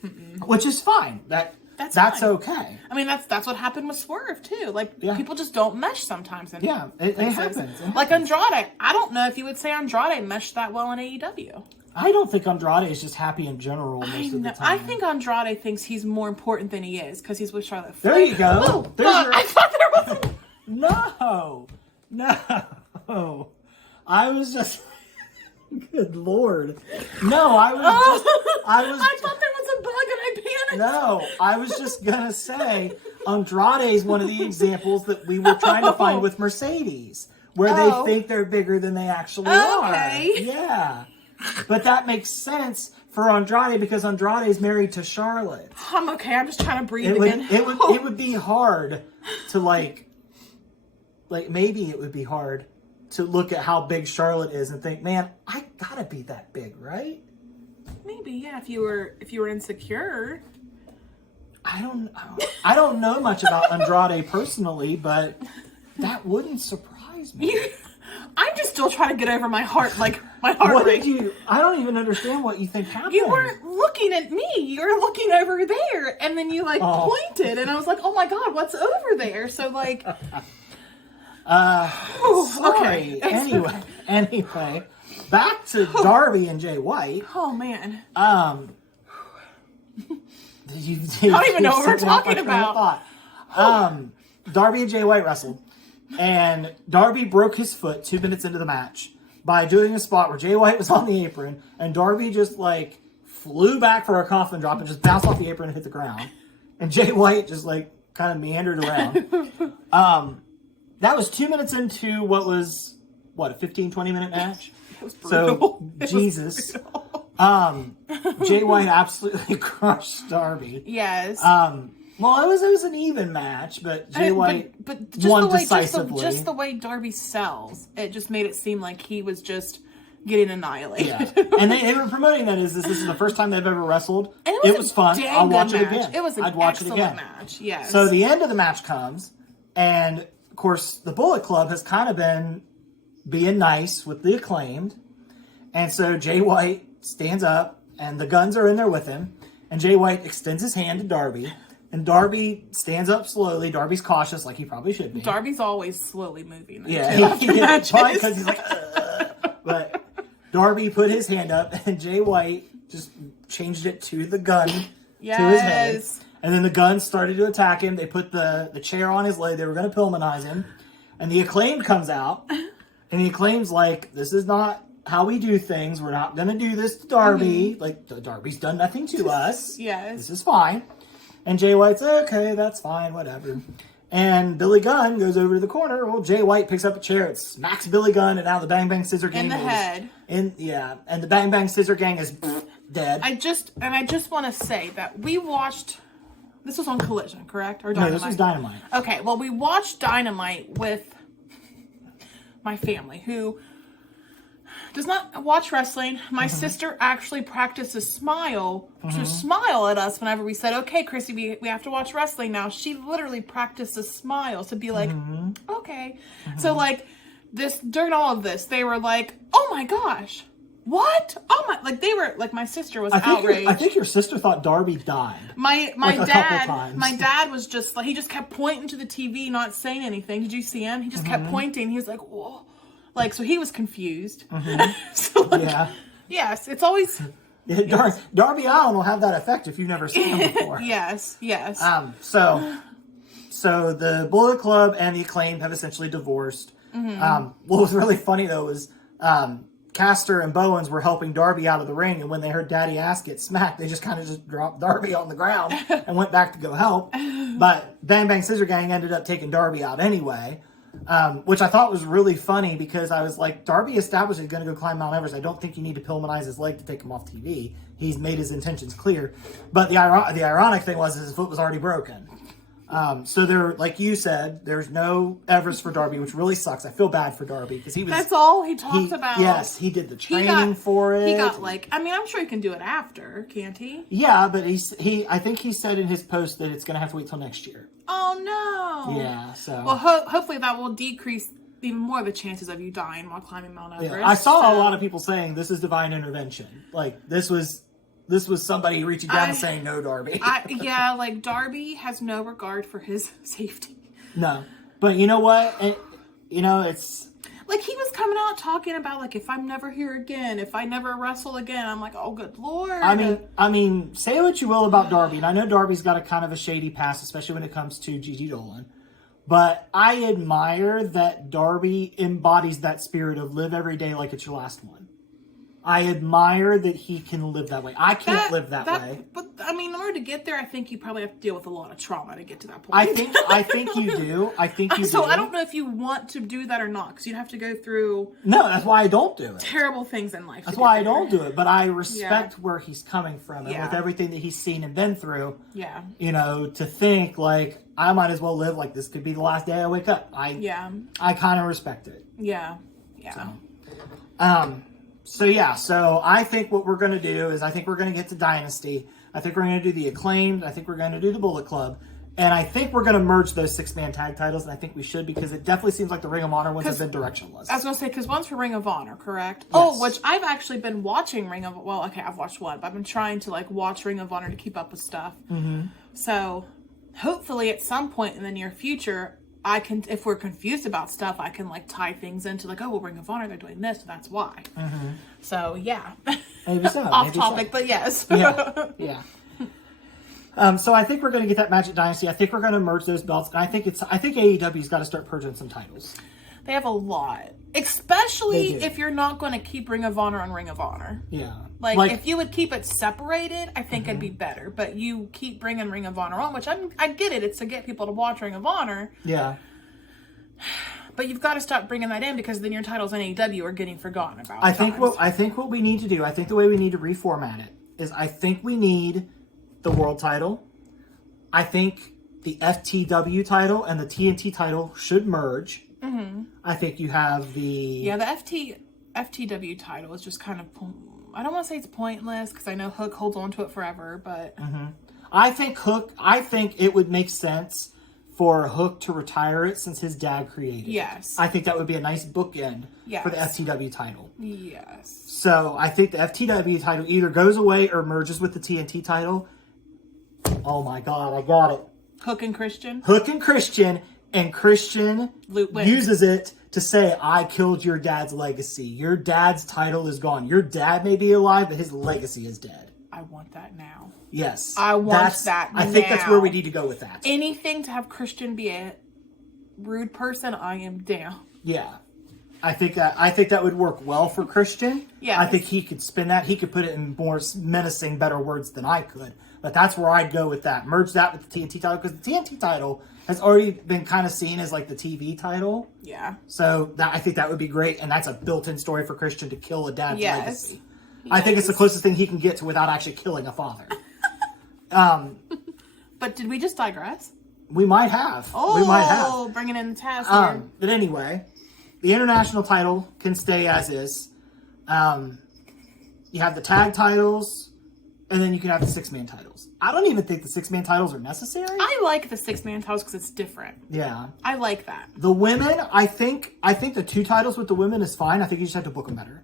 Which is fine. That's fine. Okay. I mean, that's what happened with Swerve, too. Like, people just don't mesh sometimes. It happens. Like Andrade. I don't know if you would say Andrade meshed that well in AEW. I don't think Andrade is just happy in general most of the time. I think Andrade thinks he's more important than he is because he's with Charlotte Flair. There you go. I thought there was No. I was just... Good Lord. No, I thought there was a bug and I panicked. No, I was just going to say Andrade is one of the examples that we were trying to find with Mercedes, where they think they're bigger than they actually are. Yeah. But that makes sense for Andrade because Andrade is married to Charlotte. I'm okay. I'm just trying to breathe again. It would be hard to maybe it would be hard to look at how big Charlotte is and think, man, I gotta be that big, right? Maybe, yeah. If you were insecure. I don't know much about Andrade personally, but that wouldn't surprise me. I'm just still trying to get over my heart rate. I don't even understand what you think happened. You weren't looking at me. You were looking over there, and then you pointed, and I was like, "Oh my God, what's over there?" So sorry. Okay. Anyway, back to Darby and Jay White. Oh man. I don't even know what we're talking about. Darby and Jay White wrestled. And Darby broke his foot 2 minutes into the match by doing a spot where Jay White was on the apron and Darby just flew back for a coffin drop and just bounced off the apron and hit the ground. And Jay White just kind of meandered around. That was 2 minutes into what was, a 15, 20-minute match? It was brutal. So, Jesus. Jay White absolutely crushed Darby. Yes. Well, it was an even match, but Jay White won decisively. Just the way Darby sells, it just made it seem like he was just getting annihilated. Yeah. And they were promoting that as this is the first time they've ever wrestled. And it was fun. I'll watch it match. again. It was an excellent match. Yes. So the end of the match comes, and of course the Bullet Club has kind of been being nice with the Acclaimed, and so Jay White stands up, and the Guns are in there with him, and Jay White extends his hand to Darby. And Darby stands up slowly. Darby's cautious, like he probably should be. Darby's always slowly moving. Probably because he's like, But Darby put his hand up, and Jay White just changed it to the gun to his head. And then the Guns started to attack him. They put the chair on his leg. They were going to Pillmanize him. And the Acclaimed comes out, and the Acclaimed's like, this is not how we do things. We're not going to do this to Darby. Like, Darby's done nothing to us. Yes. This is fine. And Jay White's, okay, that's fine, whatever. And Billy Gunn goes over to the corner. Well, Jay White picks up a chair. It smacks Billy Gunn, and now the Bang Bang Scissor Gang in the head. And the Bang Bang Scissor Gang is dead. I just want to say that we watched. This was on Collision, correct? Or Dynamite? No, this was Dynamite. Okay, well, we watched Dynamite with my family, who does not watch wrestling. My sister actually practices smile to smile at us whenever we said, okay, Chrissy, we have to watch wrestling now. She literally practiced a smile to be like, okay. So, like, during all of this, they were like, oh my gosh, what? Oh my, like, they were, like, my sister was outraged. I think your sister thought Darby died. My like a couple times. My dad was just like, he just kept pointing to the TV, not saying anything. Did you see him? He just kept pointing. He was like, whoa. Like, so he was confused. So, like, Yeah. yes, it's always... Darby Allin will have that effect if you've never seen him before. Yes. So the Bullet Club and the Acclaimed have essentially divorced. What was really funny, though, was Caster and Bowens were helping Darby out of the ring, and when they heard Daddy Ass get smacked, they just kind of just dropped Darby on the ground and went back to go help. But Bang Bang Scissor Gang ended up taking Darby out anyway. Which I thought was really funny because I was like, Darby established he's going to go climb Mount Everest. I don't think you need to Pillmanize his leg to take him off TV. He's made his intentions clear. But the ironic thing was his foot was already broken. So there, like you said, there's no Everest for Darby, which really sucks. I feel bad for Darby because he was. That's all he talked about. Yes, he did the training for it. He got I'm sure he can do it after, can't he? Yeah, but I think he said in his post that it's going to have to wait till next year. Oh no. Yeah. So. Well, hopefully that will decrease even more the chances of you dying while climbing Mount Everest. Yeah. I saw a lot of people saying this is divine intervention. Like this was somebody reaching down and saying no, Darby. Like Darby has no regard for his safety. No, but you know what? It's like he was coming out talking about like if I'm never here again, if I never wrestle again. I'm like, oh, good Lord. I mean, say what you will about Darby, and I know Darby's got a kind of a shady past, especially when it comes to Gigi Dolan. But I admire that Darby embodies that spirit of live every day like it's your last one. I admire that he can live that way. I can't live that way. But I mean, in order to get there, I think you probably have to deal with a lot of trauma to get to that point. I think you do. I think you do. So I don't know if you want to do that or not, because you'd have to go through. No, that's why I don't do it. Terrible things in life. That's why I don't do it. But I respect where he's coming from, and with everything that he's seen and been through. Yeah. To think like I might as well live like this could be the last day I wake up. I kind of respect it. Yeah. So I think what we're going to do is I think we're going to get to Dynasty. I think we're going to do the Acclaimed. I think we're going to do the Bullet Club. And I think we're going to merge those 6-man tag titles, and I think we should because it definitely seems like the Ring of Honor ones have been directionless. I was going to say, because one's for Ring of Honor, correct? Yes. Oh, which I've actually been watching I've watched one, but I've been trying to watch Ring of Honor to keep up with stuff. Mm-hmm. So hopefully at some point in the near future, I can, if we're confused about stuff, I can tie things into Ring of Honor, they're doing this, so that's why. Mm-hmm. So yeah, maybe so. Off topic, but yes. Yeah. So I think we're going to get that Magic Dynasty. I think we're going to merge those belts, and I think AEW's got to start purging some titles. They have a lot, especially if you're not going to keep Ring of Honor on Ring of Honor. Yeah. If you would keep it separated, I think it'd be better. But you keep bringing Ring of Honor on, which I get it. It's to get people to watch Ring of Honor. Yeah. But you've got to stop bringing that in because then your titles in AEW are getting forgotten about. I think what we need to do, I think the way we need to reformat it is I think we need the world title. I think the FTW title and the TNT title should merge. Mm-hmm. I think you have the FTW title is just kind of, I don't want to say it's pointless because I know Hook holds on to it forever, but I think it would make sense for Hook to retire it since his dad created it. Yes. I think that would be a nice bookend for the FTW title. Yes. So I think the FTW title either goes away or merges with the TNT title. Oh my God, I got it. Hook and Christian, and Christian uses it to say, I killed your dad's legacy. Your dad's title is gone. Your dad may be alive, but his legacy is dead. I want that now. Yes. I want that now. I think that's where we need to go with that. Anything to have Christian be a rude person, I am down. Yeah. I think that would work well for Christian. Yeah. I think he could spin that. He could put it in more menacing, better words than I could. But that's where I'd go with that. Merge that with the TNT title, because the TNT title has already been kind of seen as like the TV title. Yeah. So I think that would be great, and that's a built-in story for Christian to kill a dad's legacy. Yes. I think it's the closest thing he can get to without actually killing a father. But did we just digress? We might have. Oh, we might have. Bringing in the Taz here. But anyway, the international title can stay as is. You have the tag titles, and then you can have the six-man titles. I don't even think the six-man titles are necessary. I like the six-man titles because it's different. Yeah. I like that. The women, I think the 2 titles with the women is fine. I think you just have to book them better.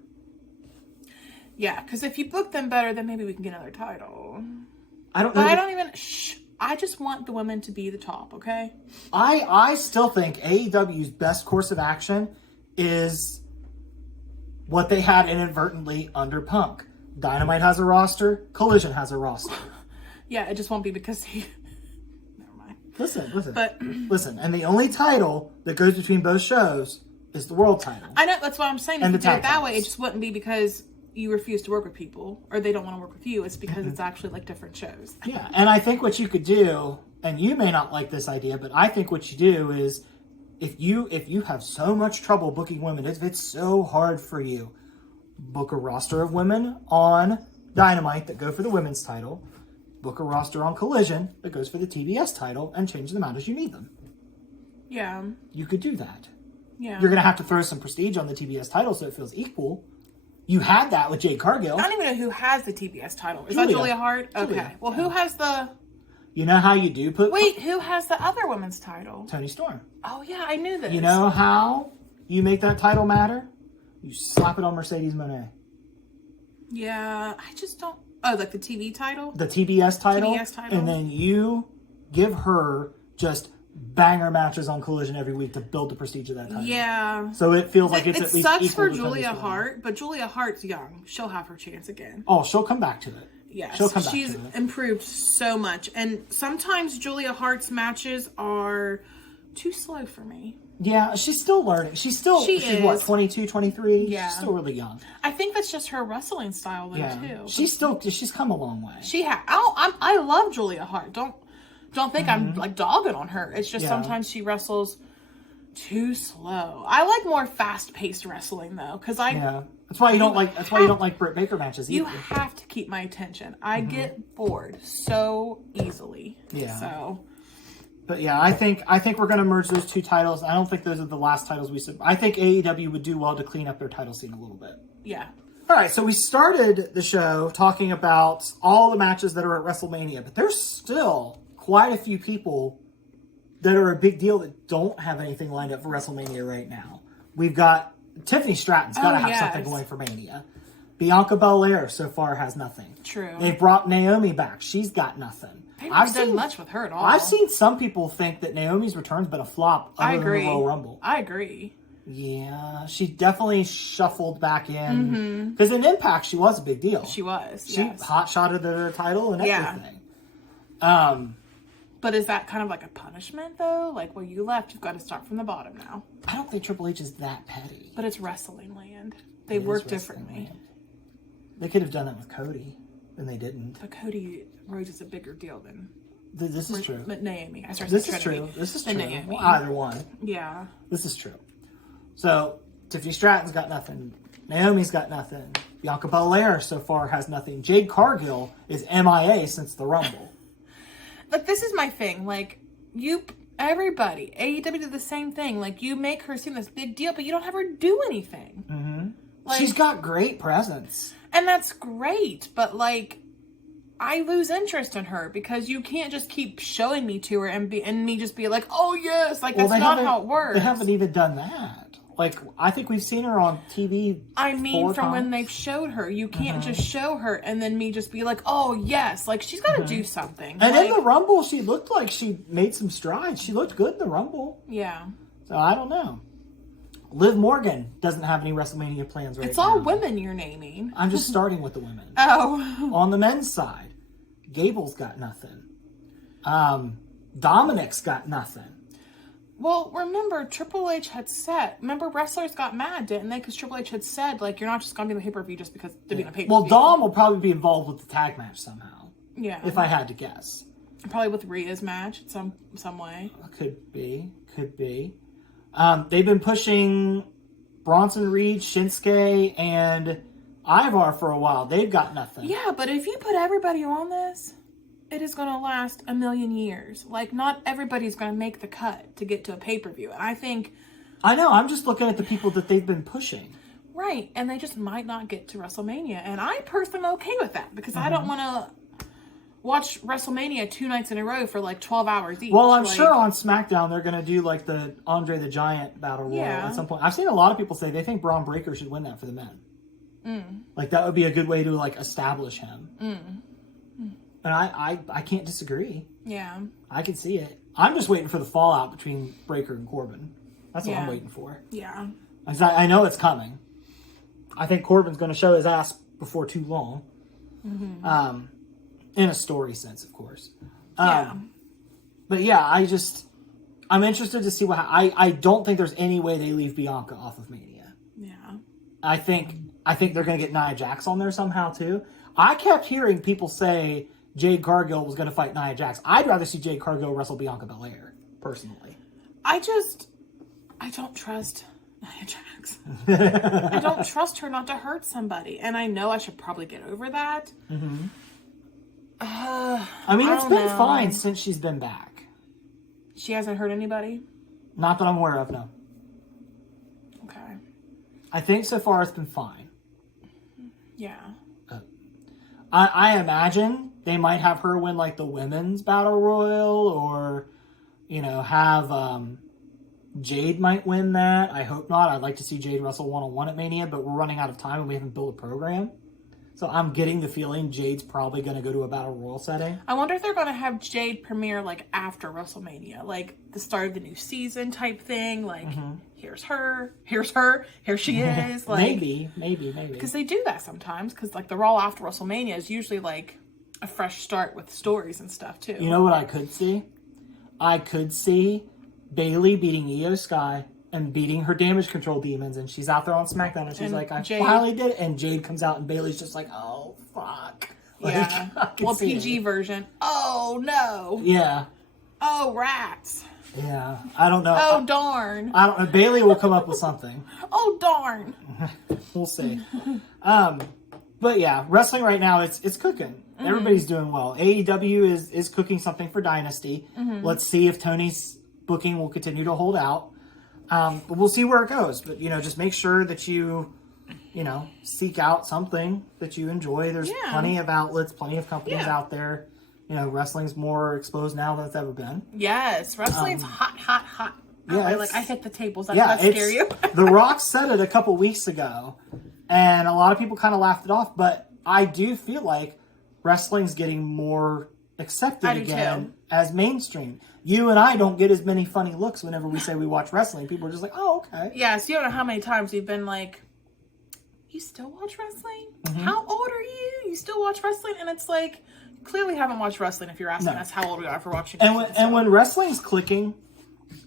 Yeah, because if you book them better, then maybe we can get another title. I don't know. But I don't even... I just want the women to be the top, okay? I still think AEW's best course of action is what they had inadvertently under Punk. Dynamite has a roster. Collision has a roster. Yeah, it just won't be because he... Never mind. Listen. But... Listen, and the only title that goes between both shows is the world title. I know, that's what I'm saying. And if the you did it tag that way, titles. it just wouldn't be because you refuse to work with people or they don't want to work with you. It's because it's actually like different shows. Yeah, and I think what you could do, and you may not like this idea, but I think what you do is if you have so much trouble booking women, if it's so hard for you, book a roster of women on Dynamite that go for the women's title, book a roster on Collision that goes for the TBS title, and change them out as you need them. Yeah. You could do that. Yeah. You're going to have to throw some prestige on the TBS title so it feels equal. You had that with Jade Cargill. I don't even know who has the TBS title. Is Julia. that Julia Hart? Okay. Julia. Well, who has the... You know how you do put... Wait, who has the other women's title? Toni Storm. Oh, yeah, I knew this. You know how you make that title matter? You slap it on Mercedes Moné. Yeah, I just don't... Oh, like the TV title? The TBS title. TBS title. And then you give her just banger matches on Collision every week to build the prestige of that title. Yeah. So it feels like it's it at least sucks equal for to Julia Toni Storm. Hart, but Julia Hart's young. She'll have her chance again. Oh, she'll come back to it. Yes, She'll come back she's to it. improved so much. And sometimes Julia Hart's matches are too slow for me. Yeah, she's still learning. She's is. what, 22, 23? Yeah. She's still really young. I think that's just her wrestling style, though, too. She's come a long way. I love Julia Hart. Don't think I'm like dogging on her. It's just sometimes she wrestles too slow. I like more fast-paced wrestling though, because That's why you don't like Britt Baker matches either. You have to keep my attention. I get bored so easily. Yeah. So. But yeah, I think we're going to merge those 2 titles. I don't think those are the last titles we said. I think AEW would do well to clean up their title scene a little bit. Yeah. All right, so we started the show talking about all the matches that are at WrestleMania, but there's still quite a few people that are a big deal that don't have anything lined up for WrestleMania right now. We've got Tiffany Stratton's got to have something going for Mania. Bianca Belair so far has nothing. True. They brought Naomi back. She's got nothing. They haven't done much with her at all. I've seen some people think that Naomi's return's been a flop I agree. Than the Royal Rumble. I agree. Yeah, she definitely shuffled back in. Because in Impact, she was a big deal. She was, She hot-shotted the title and everything. But is that kind of like a punishment, though? Like, well, you left, you've got to start from the bottom now. I don't think Triple H is that petty. But it's wrestling land. They work differently. Land. They could have done that with Cody, and they didn't. But Cody Rhodes is a bigger deal than... This is true. But Naomi. This is true. Well, either one. Yeah. This is true. So, Tiffany Stratton's got nothing. Naomi's got nothing. Bianca Belair so far has nothing. Jade Cargill is MIA since the Rumble. But this is my thing. Like, everybody, AEW did the same thing. Like, you make her seem this big deal, but you don't have her do anything. Mm-hmm. Like, she's got great presence. And that's great, but, like, I lose interest in her because you can't just keep showing me to her and me just be like, oh, yes. Like, that's not how it works. They haven't even done that. Like, I think we've seen her on TV. I mean, 4 from times. when they've showed her, you can't just show her and then me just be like, oh, yes. Like, she's got to do something. And like, in the Rumble, she looked like she made some strides. She looked good in the Rumble. Yeah. So, I don't know. Liv Morgan doesn't have any WrestleMania plans right now. It's all women you're naming. I'm just starting with the women. Oh. On the men's side, Gable's got nothing. Dominic's got nothing. Well, remember, Triple H had said, remember wrestlers got mad, didn't they? Because Triple H had said, like, you're not just going to be in the pay-per-view just because to be in a pay-per-view. Well, Dom will probably be involved with the tag match somehow. Yeah. If I had to guess. Probably with Rhea's match in some way. Could be. They've been pushing Bronson Reed, Shinsuke, and Ivar for a while. They've got nothing. Yeah, but if you put everybody on this, it is going to last a million years. Like, not everybody's going to make the cut to get to a pay-per-view. And I think... I know. I'm just looking at the people that they've been pushing. Right. And they just might not get to WrestleMania. And I personally am okay with that. Because I don't want to watch WrestleMania 2 nights in a row for like 12 hours each. Well, I'm sure on SmackDown they're going to do like the Andre the Giant Battle Royal at some point. I've seen a lot of people say they think Braun Breaker should win that for the men. Like, that would be a good way to like establish him. And I can't disagree. Yeah. I can see it. I'm just waiting for the fallout between Breaker and Corbin. That's what I'm waiting for. Yeah. I know it's coming. I think Corbin's going to show his ass before too long. In a story sense, of course. But yeah, I'm interested to see what... I don't think there's any way they leave Bianca off of Mania. Yeah. I think they're going to get Nia Jax on there somehow, too. I kept hearing people say Jade Cargill was going to fight Nia Jax. I'd rather see Jade Cargill wrestle Bianca Belair, personally. I don't trust Nia Jax. I don't trust her not to hurt somebody. And I know I should probably get over that. I mean, it's been fine since she's been back. She hasn't hurt anybody? Not that I'm aware of, no. Okay. I think so far it's been fine. Yeah. I imagine they might have her win, like, the women's battle royal, or, have Jade might win that. I hope not. I'd like to see Jade wrestle one-on-one at Mania, but we're running out of time and we haven't built a program. So I'm getting the feeling Jade's probably going to go to a battle royal setting. I wonder if they're going to have Jade premiere, like, after WrestleMania. Like, the start of the new season type thing. Like, here's her, here she is. Like, maybe. Because they do that sometimes. Because, like, the Raw after WrestleMania is usually, like, a fresh start with stories and stuff, too. You know what I could see? I could see Bayley beating Io Sky and beating her damage control demons, and she's out there on SmackDown, and she's like, I finally did it, and Jade comes out, and Bayley's just like, oh, fuck. Like, yeah. Well, PG version. Oh, no. Yeah. Oh, rats. Yeah. I don't know. Oh, darn. I don't know. Bayley will come up with something. Oh, darn. We'll see. But yeah, wrestling right now, it's cooking. Everybody's doing well. AEW is cooking something for Dynasty. Let's see if Tony's booking will continue to hold out. But we'll see where it goes. But, just make sure that you seek out something that you enjoy. There's plenty of outlets, plenty of companies out there. Wrestling's more exposed now than it's ever been. Yes, wrestling's hot. Yeah, I hit the tables. That scare you? The Rock said it a couple weeks ago, and a lot of people kind of laughed it off. But I do feel like wrestling's getting more accepted again as mainstream. You and I don't get as many funny looks whenever we say we watch wrestling. People are just like, oh, okay. Yes, you don't know how many times we've been like, you still watch wrestling? How old are you? You still watch wrestling? And it's like, clearly haven't watched wrestling if you're asking us how old we are for watching wrestling. And when wrestling's clicking,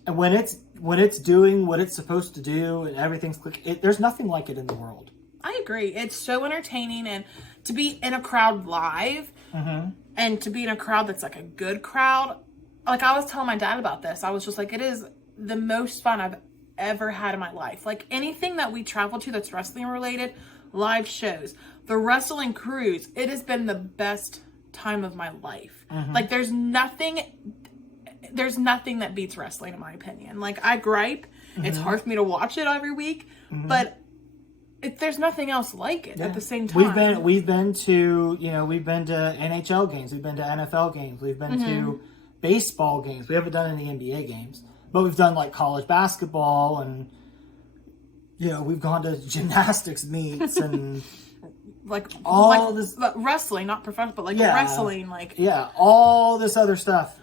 and when it's doing what it's supposed to do, and everything's clicking, there's nothing like it in the world. I agree. It's so entertaining, and to be in a crowd live, and to be in a crowd that's like a good crowd. Like, I was telling my dad about this. I was just like, it is the most fun I've ever had in my life. Like, anything that we travel to that's wrestling related, live shows, the wrestling cruise, it has been the best time of my life. Like, there's nothing that beats wrestling, in my opinion. Like, I gripe. It's hard for me to watch it every week, but there's nothing else like it at the same time. We've been to NHL games, we've been to NFL games, we've been to baseball games. We haven't done any NBA games, but we've done like college basketball, and we've gone to gymnastics meets and this wrestling, not professional, but wrestling, all this other stuff.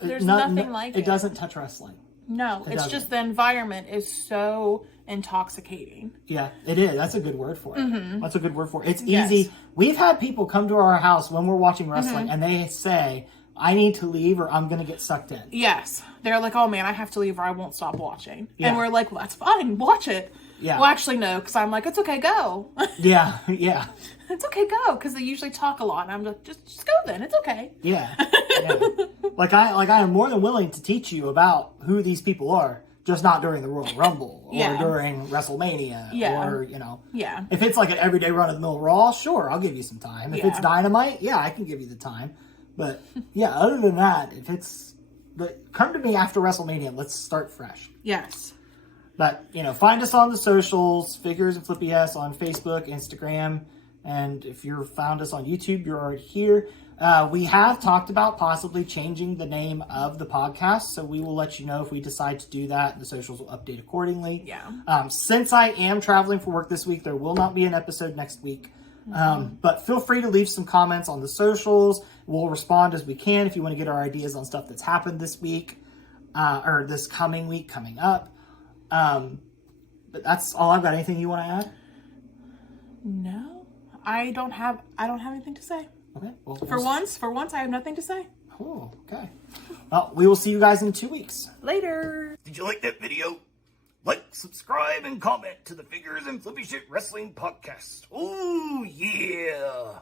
There's nothing like it. It doesn't touch wrestling. No, it's just the environment is so intoxicating. Yeah, it is. That's a good word for it. That's a good word for it. It's easy. We've had people come to our house when we're watching wrestling, and they say, I need to leave or I'm going to get sucked in. Yes. They're like, oh man, I have to leave or I won't stop watching. Yeah. And we're like, well, that's fine. Watch it. Yeah. Well, actually, no, because I'm like, it's okay, go. Yeah. It's okay, go. Because they usually talk a lot. And I'm like, just go then. It's okay. Yeah. Like I am more than willing to teach you about who these people are, just not during the Royal Rumble or during WrestleMania or, Yeah. If it's like an everyday run-of-the-mill Raw, sure, I'll give you some time. If it's Dynamite, I can give you the time. But, other than that, come to me after WrestleMania. Let's start fresh. Yes. But, find us on the socials, Figures and Flippy S on Facebook, Instagram, and if you're found us on YouTube, you're already here. We have talked about possibly changing the name of the podcast, so we will let you know if we decide to do that, and the socials will update accordingly. Yeah. Since I am traveling for work this week, there will not be an episode next week. But feel free to leave some comments on the socials. We'll respond as we can if you want to get our ideas on stuff that's happened this week, or this coming week coming up. But that's all I've got. Anything you want to add? No, I don't have anything to say. Okay. Well, for once, I have nothing to say. Oh, okay. Well, we will see you guys in 2 weeks. Later. Did you like that video? Like, subscribe, and comment to the Figures and Flippy Shit Wrestling Podcast. Oh, yeah.